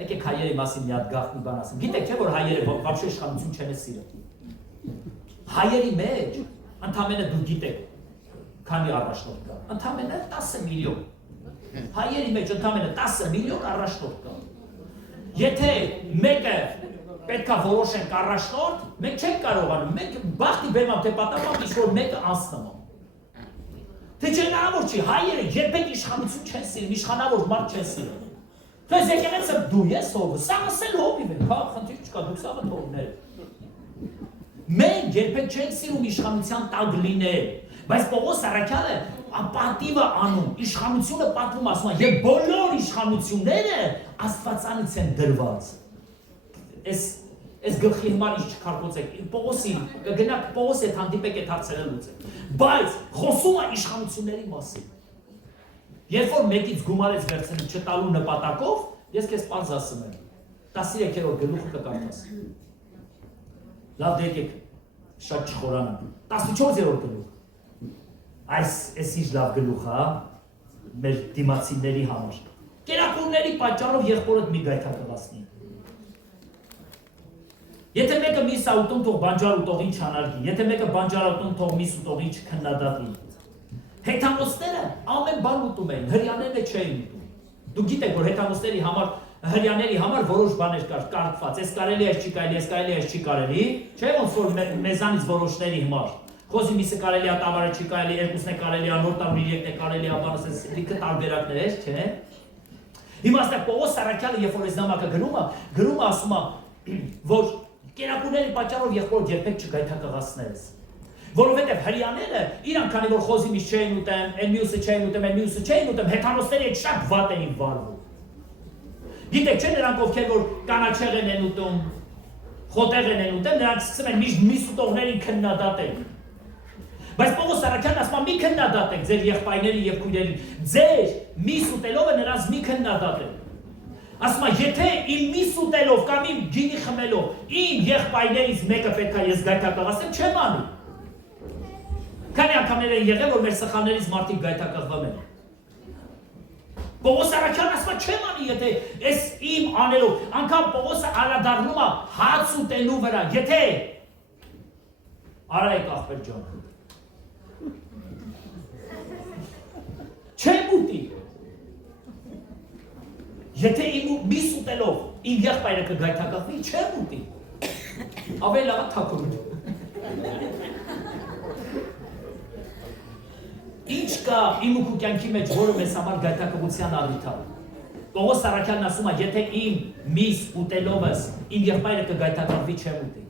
Եկեք հայերի մասին մի հատ գաղտնի բան ասեմ։ Գիտեք չէ՞ որ հայերը вообще իշխանություն չեն սիրում։ Հայերի մեջ ընդամենը դու գիտեք, քանի առաջնորդ կա։ Ընդամենը 10 միլիոն։ Հայերի մեջ ընդամենը 10 միլիոն առաջնորդ կա։ Եթե մեկը պետք է որոշենք առաջնորդ, մենք չենք կարողանում, մենք բախտի բերմամբ թե պատահմամբ ինչ-որ մեկը անցնում է։ Թե չհնարավոր չի, հայերը երբեք իշխանություն չեն սիրում, իշխանավոր մարդ չեն սիրում։ Դες եկեղեցը դու ես հովը, սա ասել հովիվ են, հա, խնդիր չկա, դուք սաղը թողներ։ Մենք երբեք չենք սիրում իշխանության տակ լինել, բայց Պողոս Առաքյալը պատիվը անում, իշխանությունը պատվում ասում է, եւ բոլոր իշխանությունները Աստվածանից են դրված։ Այս գլխի համար ինչ չքարկոցեք, Պողոսի, գնաք Պողոս հետ հանդիպեք այդ հարցերը լուծեք, բայց խոսում է իշխանությունների մասին։ Երբ որ մեկից գումարեց վերցնել չտալու նպատակով, ես քեզ պարզ ասում եմ, 13-րդ գլուխը կկարդաս։ Լավ դե եկեք, շատ չխորանանք, 14-րդ գլուխ։ Այս ինչ լավ գլուխ է, մեր դիմացիների համար։ Կերակուրների պատճառով եղբորդ մի գայթակղացնի։ Եթե մեկը միս է ուտում, թող բանջար ուտողին չանարգի, եթե մեկը բանջար ուտում, թող միս ուտողին չքննադատի։ Հեթանոսները ամեն բան ուտում էին, հրյաները չէին ուտում։ Դուք գիտեք, որ հեթանոսների համար, հրյաների համար որոշ բաներ կար կարգված, այս կարելի է, չի կարելի, այս կարելի է, չի կարելի, չէ՞ ոնց որ մեզանից որոշների համար։ Խոզի միսը կարելի է, տավարը չի կարելի, երկուսն է կարելի, նոր տարի երկն է կարելի, բանս այս լիքը տարբերակներ է, չէ՞։ Հիմա այստեղ Պողոս Առաքյալը, երբ որ այս նամակը գրում ասում է, որ կերակուրների պատճառով եղբորդ երբեք չգայթակղացնես։ Որովհետև հրյաները իրանք քանի որ խոզի միս չէին ուտեմ, այն մյուսը չէին ուտեմ, այն մյուսը չէին ուտեմ, հեթանոսների հետ շատ վատ էին վարվում։ Գիտեք չէ՞ նրանք ովքեր որ կանաչեղեն են ուտում, խոտեղ են ուտում, նրանք սկսում են միշտ միս ուտողներին քննադատել։ Բայց Պողոս Առաքյալն ասում է մի քննադատեք ձեր եղբայրներին եւ քույրերին, ձեր միս ուտելով է նրանց մի քննադատել։ Ասում է եթե իմ միս ուտելով կամ իմ գինի խմելով իմ եղբայրներից մեկը պետք է ես գայթակղացնեմ, չեմ անի։ Քանի անգամներ են եղել, որ մեր սխալներից մարդիկ գայթակղվում են։ Պողոս Առաքյալն ասում է չեմ անի, եթե այս իմ անելով, անգամ Պողոսը ալադառնում է հաց ուտելու վրա, եթե արա եք ախպեր ջան։ Չեմ ուտի։ Եթե իմ միս ուտելով իմ եղբայրը կգայթակղվի, չեմ ուտի։ Ավելի լավ է թաքուն։ Ինչ կա իմ ու քո կյանքի մեջ, որը մեզ համար գայթակղության առիթ է։ Պողոս Առաքյալն ասում է, եթե իմ միս ուտելովս իմ եղբայրը կգայթակղվի, չեմ ուտի։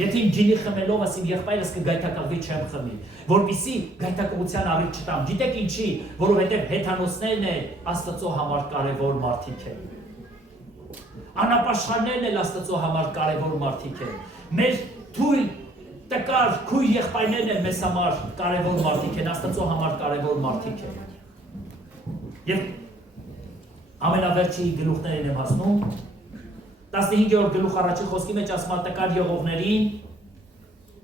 Եթե իմ ջինի խմելովս իմ եղբայրս կգայթակղվի, չեմ խմի, որպեսզի գայթակղության առիթ չտամ։ Գիտեք ինչի, որովհետև հեթանոսներն են Աստծո համար կարևոր մարդիկ են։ Անապաշխարներն էլ Աստծո համար կարևոր մարդիկ են։ Մեր թույլ տկար քույր եղբայրներն են մեզ համար կարևոր մարդիկ են, Աստծո համար կարևոր մարդիկ են։ Եվ ամենավերջի գլուխներին եմ հասնում, 15-րդ գլուխ առաջի խոսքի մեջ ասում է տկար եղողներին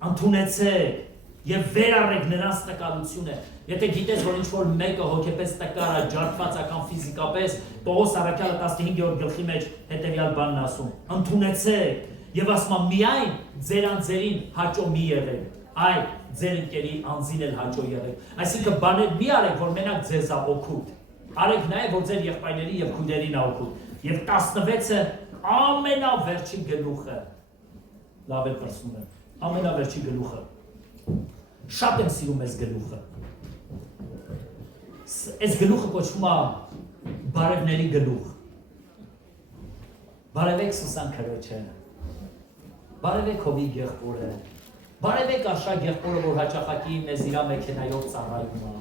ընդունեցեք եւ վերառեք նրանց տկարությունը։ Եթե գիտես, որ ինչ-որ մեկը հոգեպես տկար է, ջարդված է կամ ֆիզիկապես, Պողոս Առաքյալը 15-րդ գլխի մեջ հետեւյալ բանն ասում. ընդունեցեք եւ ասում է միայն ձեր անձերին հաճո մի եղեք, այլ ձեր ընկերի անձին էլ հաճո եղեք։ Այսինքն բաներ մի արեք, որ մենակ ձեզ է օգուտ։ Արեք նաեւ, որ ձեր եղբայրների եւ քույրերին է օգուտ։ Եվ 16-ը ամենավերջի գլուխը, լավ է պրսնում եմ, ամենավերջի գլուխը, շատ եմ սիրում ես գլուխը, ես գլուխը կոչվում է բարևների գլուխ, բարևեք Սուսան քրոջը, բարևեք հովիկ եղբորը, բարևեք Արշակ եղբորը, որ հաճախակի մեզ իրա մեքենայով ծառայում է,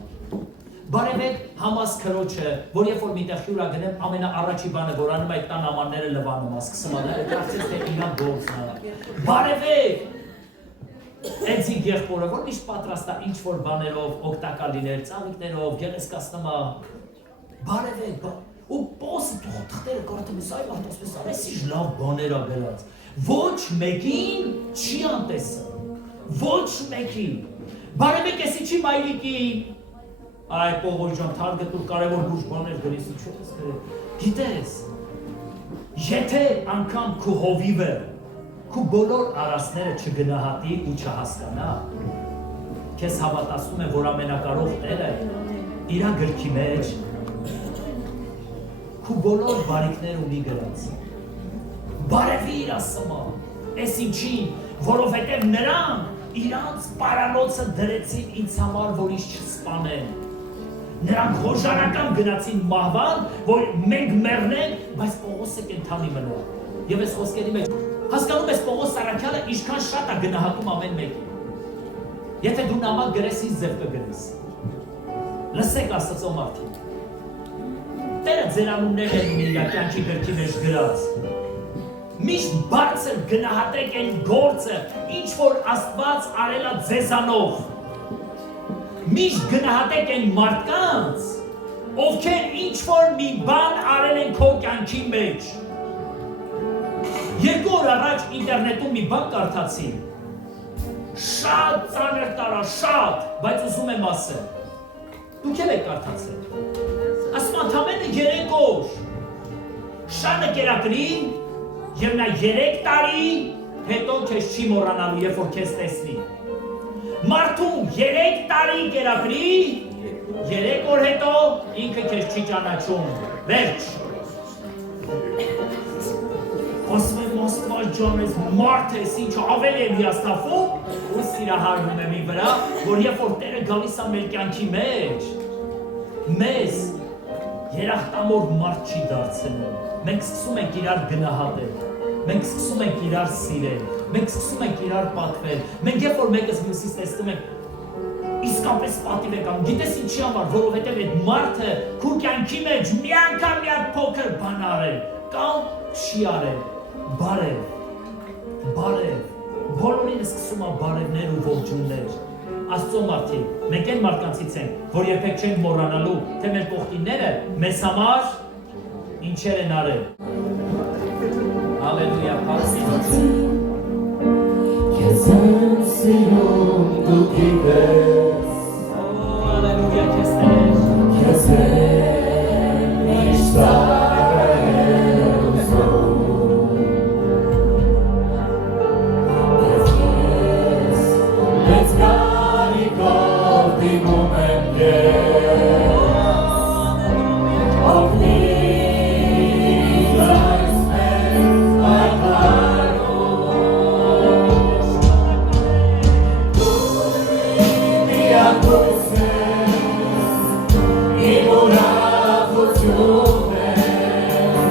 բարևեք Համաս քրոջը, որ երբ որ միտեղ հյուր ա գնեմ, ամենաառաջի բանը, որ անում այդ տան ամանները լվանում ա, սկսում ա, կարծես թե իրա գործն ա։ Բարևեք Էձիկ եղբորը, որ միշտ պատրաստ ա ինչ-որ բաներով, օգտակար լինել, ծաղիկներով, գեղեցկացնում ա։ Բարևեք, ու Պողոսը թղթերը կարդում ես, այ մարդասպես արես ինչ լավ բաներ ա գրած։ Ոչ մեկին չի անտեսը, ոչ մեկին։ Բարևեք ես ինչի մայրիկին, այ Պողոս ջան, թարգետուր կարևոր լուրջ բաներ գրես, ինչու ես գրել։ Գիտես, եթե անգամ քո հովիվը, քո բոլոր արասները չգնահատի ու չհասկանա, քեզ հավատացնում եմ, որ ամենակարող Տերը իր գրքի մեջ քո բոլոր բարիքները ունի գրած։ Բարևիր ասմա, ես ինչին, որովհետև նրանք իրանց պարանոցը դրեցին ինձ համար, որ ինձ չսպանեն։ Նրանք հոժարական գնացին մահվան, որ մենք մեռնենք, բայց Պողոսը կենդանի մնա։ Եվ այս խոսքերի մեջ հասկանում ես Պողոս Սարաքյալը ինչքան շատ է գնահատում ամեն մեկին։ Եթե դու նամակ գրես, ինձ ձև կգրես։ Լսեք Աստծո մարդիկ։ Տերը ձեր անուններն են ունի իր կյանքի գրքի մեջ գրած։ Միշտ բարձր գնահատեք այն գործը, ինչ որ Աստված արել է ձեզանով։ Միշտ գնահատեք այն մարդկանց, ովքեր ինչ որ մի բան արել են քո կյանքի մեջ։ Երկու օր առաջ ինտերնետում մի բան կարդացի։ Շատ ծանր տարա, շատ, բայց ուզում եմ ասել։ Դուք էլ եք կարդացել։ Ասում ընդամենը 3 օր։ Շանը կերակրի, եւ նա 3 տարի հետո քեզ չի մոռանալու, երբ որ քեզ տեսնի։ Մարդուն 3 տարի կերակրի, 3 օր հետո ինքը քեզ չի ճանաչում։ Վերջ։ Ասում եմ Աստված ջան, ես մարդ ես, ինչ ավելի եմ հիասթափում, ու սիրահարվում եմ ի վրա, որ երբ որ Տերը գալիս է մեր կյանքի մեջ, մեզ երախտամոռ մարդ չի դարձնում։ Մենք սկսում ենք իրար գնահատել, մենք սկսում ենք իրար սիրել, մենք սկսում ենք իրար պատվել։ Մենք երբ որ մեկս մյուսից տեսնում ենք, իսկապես պատիվ եք անում։ Գիտես ինչի համար, որովհետև այդ մարդը քո կյանքի մեջ մի անգամ մի հատ փոքր բան արել, կամ չի արել։ Բարև, բոլորին սկսում է բարևներ ու ողջույններ։ Աստծո մարդիկ, մենք այն մարդկանցից ենք, որ երբեք չենք մոռանալու, թե մեր կողքինները մեզ համար ինչեր են արել։ Հալելույա, Քեզ եմ սիրում դու գիտես, հալելույա, քեզ Տեր, քեզ եմ միշտ արել ուզում, ես մեծ կարիքով դիմում եմ քեզ, օգնիր այս մեծ պայքարում, դու միակույս ես, իմ ուրախություն ես,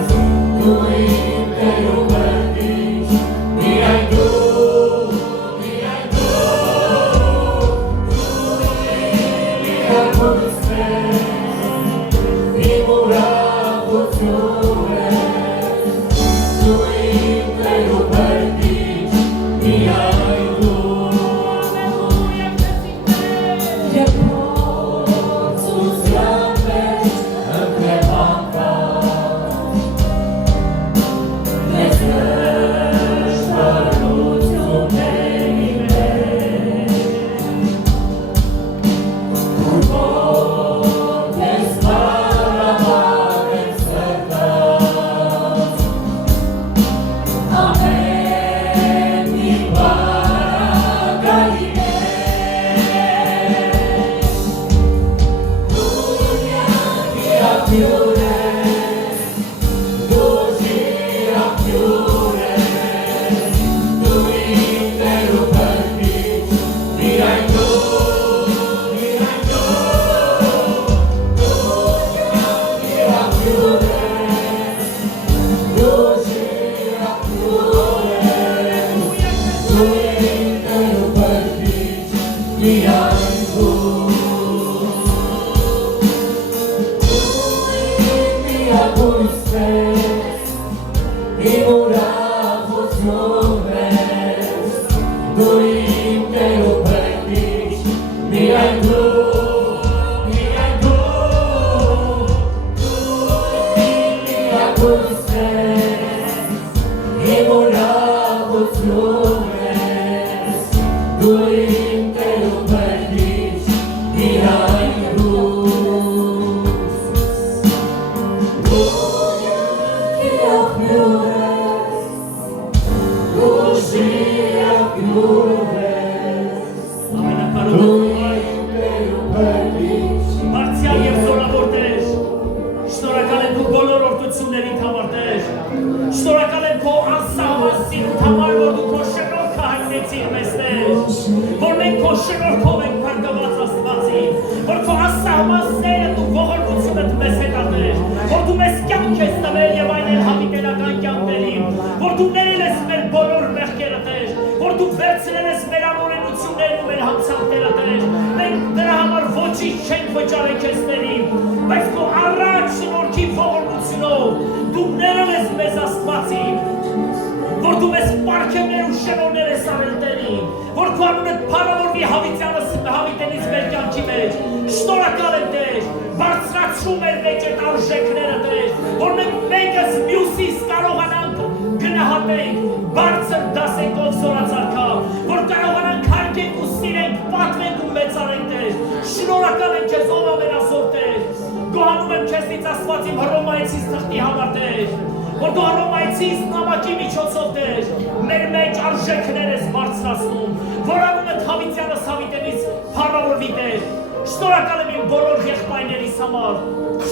դու իմ Տեր ու Մերկիչ, միայն դու միակույս ես, իմ ուրախություն ես, դու իմ Տեր ու Մերկիչ, միայն դու։ Երբ փորձության մեջ ընկնեմ անգամ, մեծ դժվարությունների մեջ, որ ոտքս բարաբար եմ սրտած, ամեն մի բան գալի է, դու յուրաքանչյուր ես, դու յուրաքանչյուր ես, դու իմ Տեր ու Մերկիչ, միայն դու, միայն դու յուրաքանչյուր ես, դու յուրաքանչյուր ես, դու իմ Տեր ու Մերկիչ, միայն դու։ Միակույս ես, իմ ուրախություն ես, դու իմ Տեր ու Մերկիչ, միայն դու, միայն դու, միակույս ես, իմ ուրախություն ես, դու իմ Տեր ու Մերկիչ, միայն դու։ Բարձյալ և զորավոր Տեր, շնորհակալ եմ քո բոլոր օրհնությունների համար Տեր, շնորհակալ եմ քո անսահման սիրտ համար, որ դու քո շնորհքը հայտնեցիր մեզ Տեր, որ մենք քո շնորհքով ենք փրկված Աստվածի, որ քո անսահման սերը դու ողորմությունդ մեզ հետ ատեր, որ դու մեզ կյանք ես տվել եւ այն էլ հավիտենական կյանքների, որ դու ներել ես մեր բոլոր մեղքերը Տեր, որ դու վերցրել ես մեր անօրենություններն ու մեր հանցանքները Տեր, մենք դրա համար ոչինչ չենք վճարել քեզ Տերին, բայց քո առաջ շնորհքի ողորմությունով դու ներել ես մեզ Աստվածի, որ դու մեզ պարգևներ ու շնորհներ ես արել Տերին, որ քո անունդ փառավորվի հավիտենից մեր կյանքի մեջ, շնորհակալ եմ Տեր, բարձրացրու մեր մեջ այդ արժեքները Տեր, որ մենք մեկս մյուսից կարողանանք գնահատենք, բարձր դասենք ով զորացարքա, որ կարողանանք հարգենք ու սիրենք, պատվենք ու մեծարենք Տեր, շնորհակալ եմ քեզ ով ամենազոր Տեր, գոհանում եմ քեզնից Աստված իմ Հռոմայեցիս թղթի համար Տեր, որ դու Հռոմայեցիս նամակի միջոցով Տեր, մեր մեջ արժեքներ ես բարձրացնում, որ անունդ հավիտյանս հավիտենից փառավորվի Տեր, շնորհակալ եմ իմ բոլոր եղբայրներիս համար,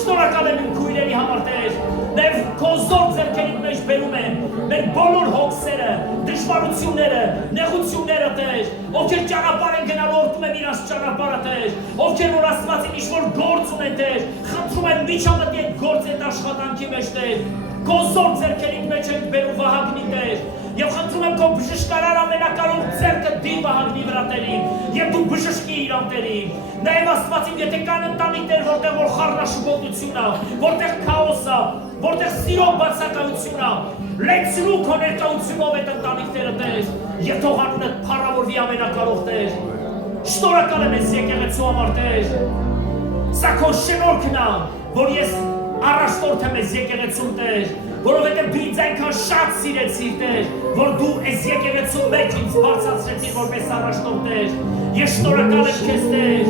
շնորհակալ եմ իմ քույրերի համար Տեր, նաև քո զոր ձեռքերի մեջ բերում եմ մեր բոլոր հոգսերը, դժվարությունները, նեղությունները Տեր, ովքեր ճանապարհ են գնալու օրդում եմ իրաց ճանապարհը Տեր, ովքեր որ Աստվածին ինչ-որ գործ ունեն Տեր, խնդրում եմ միջամտի այդ գործ այդ աշխատանքի մեջ Տեր, քո զոր ձեռքերի մեջ ենք բերում Վահագնի Տեր, եւ խնդրում եմ քո բժշկարար ամենակարող ձեռքը դի Վահագնի վրա Տերին, եւ դու բժշկի իրան Տերին, նաեւ Աստվածին եթե կան ընտանիքներ, որտեղ որ խառնաշփոթություն է, որտեղ քաոս է, որտեղ սիրո բացակայություն է, լեցրու քո ներկայությունով այդ ընտանիքները Տեր, եւ թող անունդ փառավորվի ամենակարող Տեր, շնորհակալ եմ ես եկեղեցու համար Տեր, սա քո շնորհքն է, որ ես առաջնորդ եմ ես եկեղեցում Տեր, որովհետև դու ինձ այնքան շատ սիրեցիր Տեր, որ դու ես եկեղեցու մեջ ինձ բարձրացրեցիր որպես առաջնորդ Տեր, ես շնորհակալ եմ քեզ Տեր,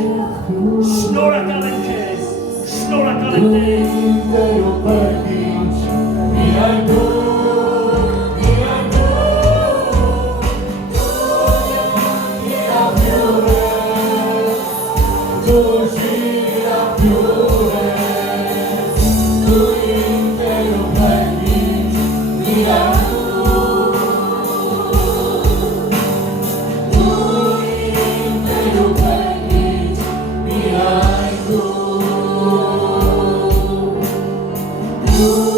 շնորհակալ եմ քեզ, շնորհակալ եմ Տեր, You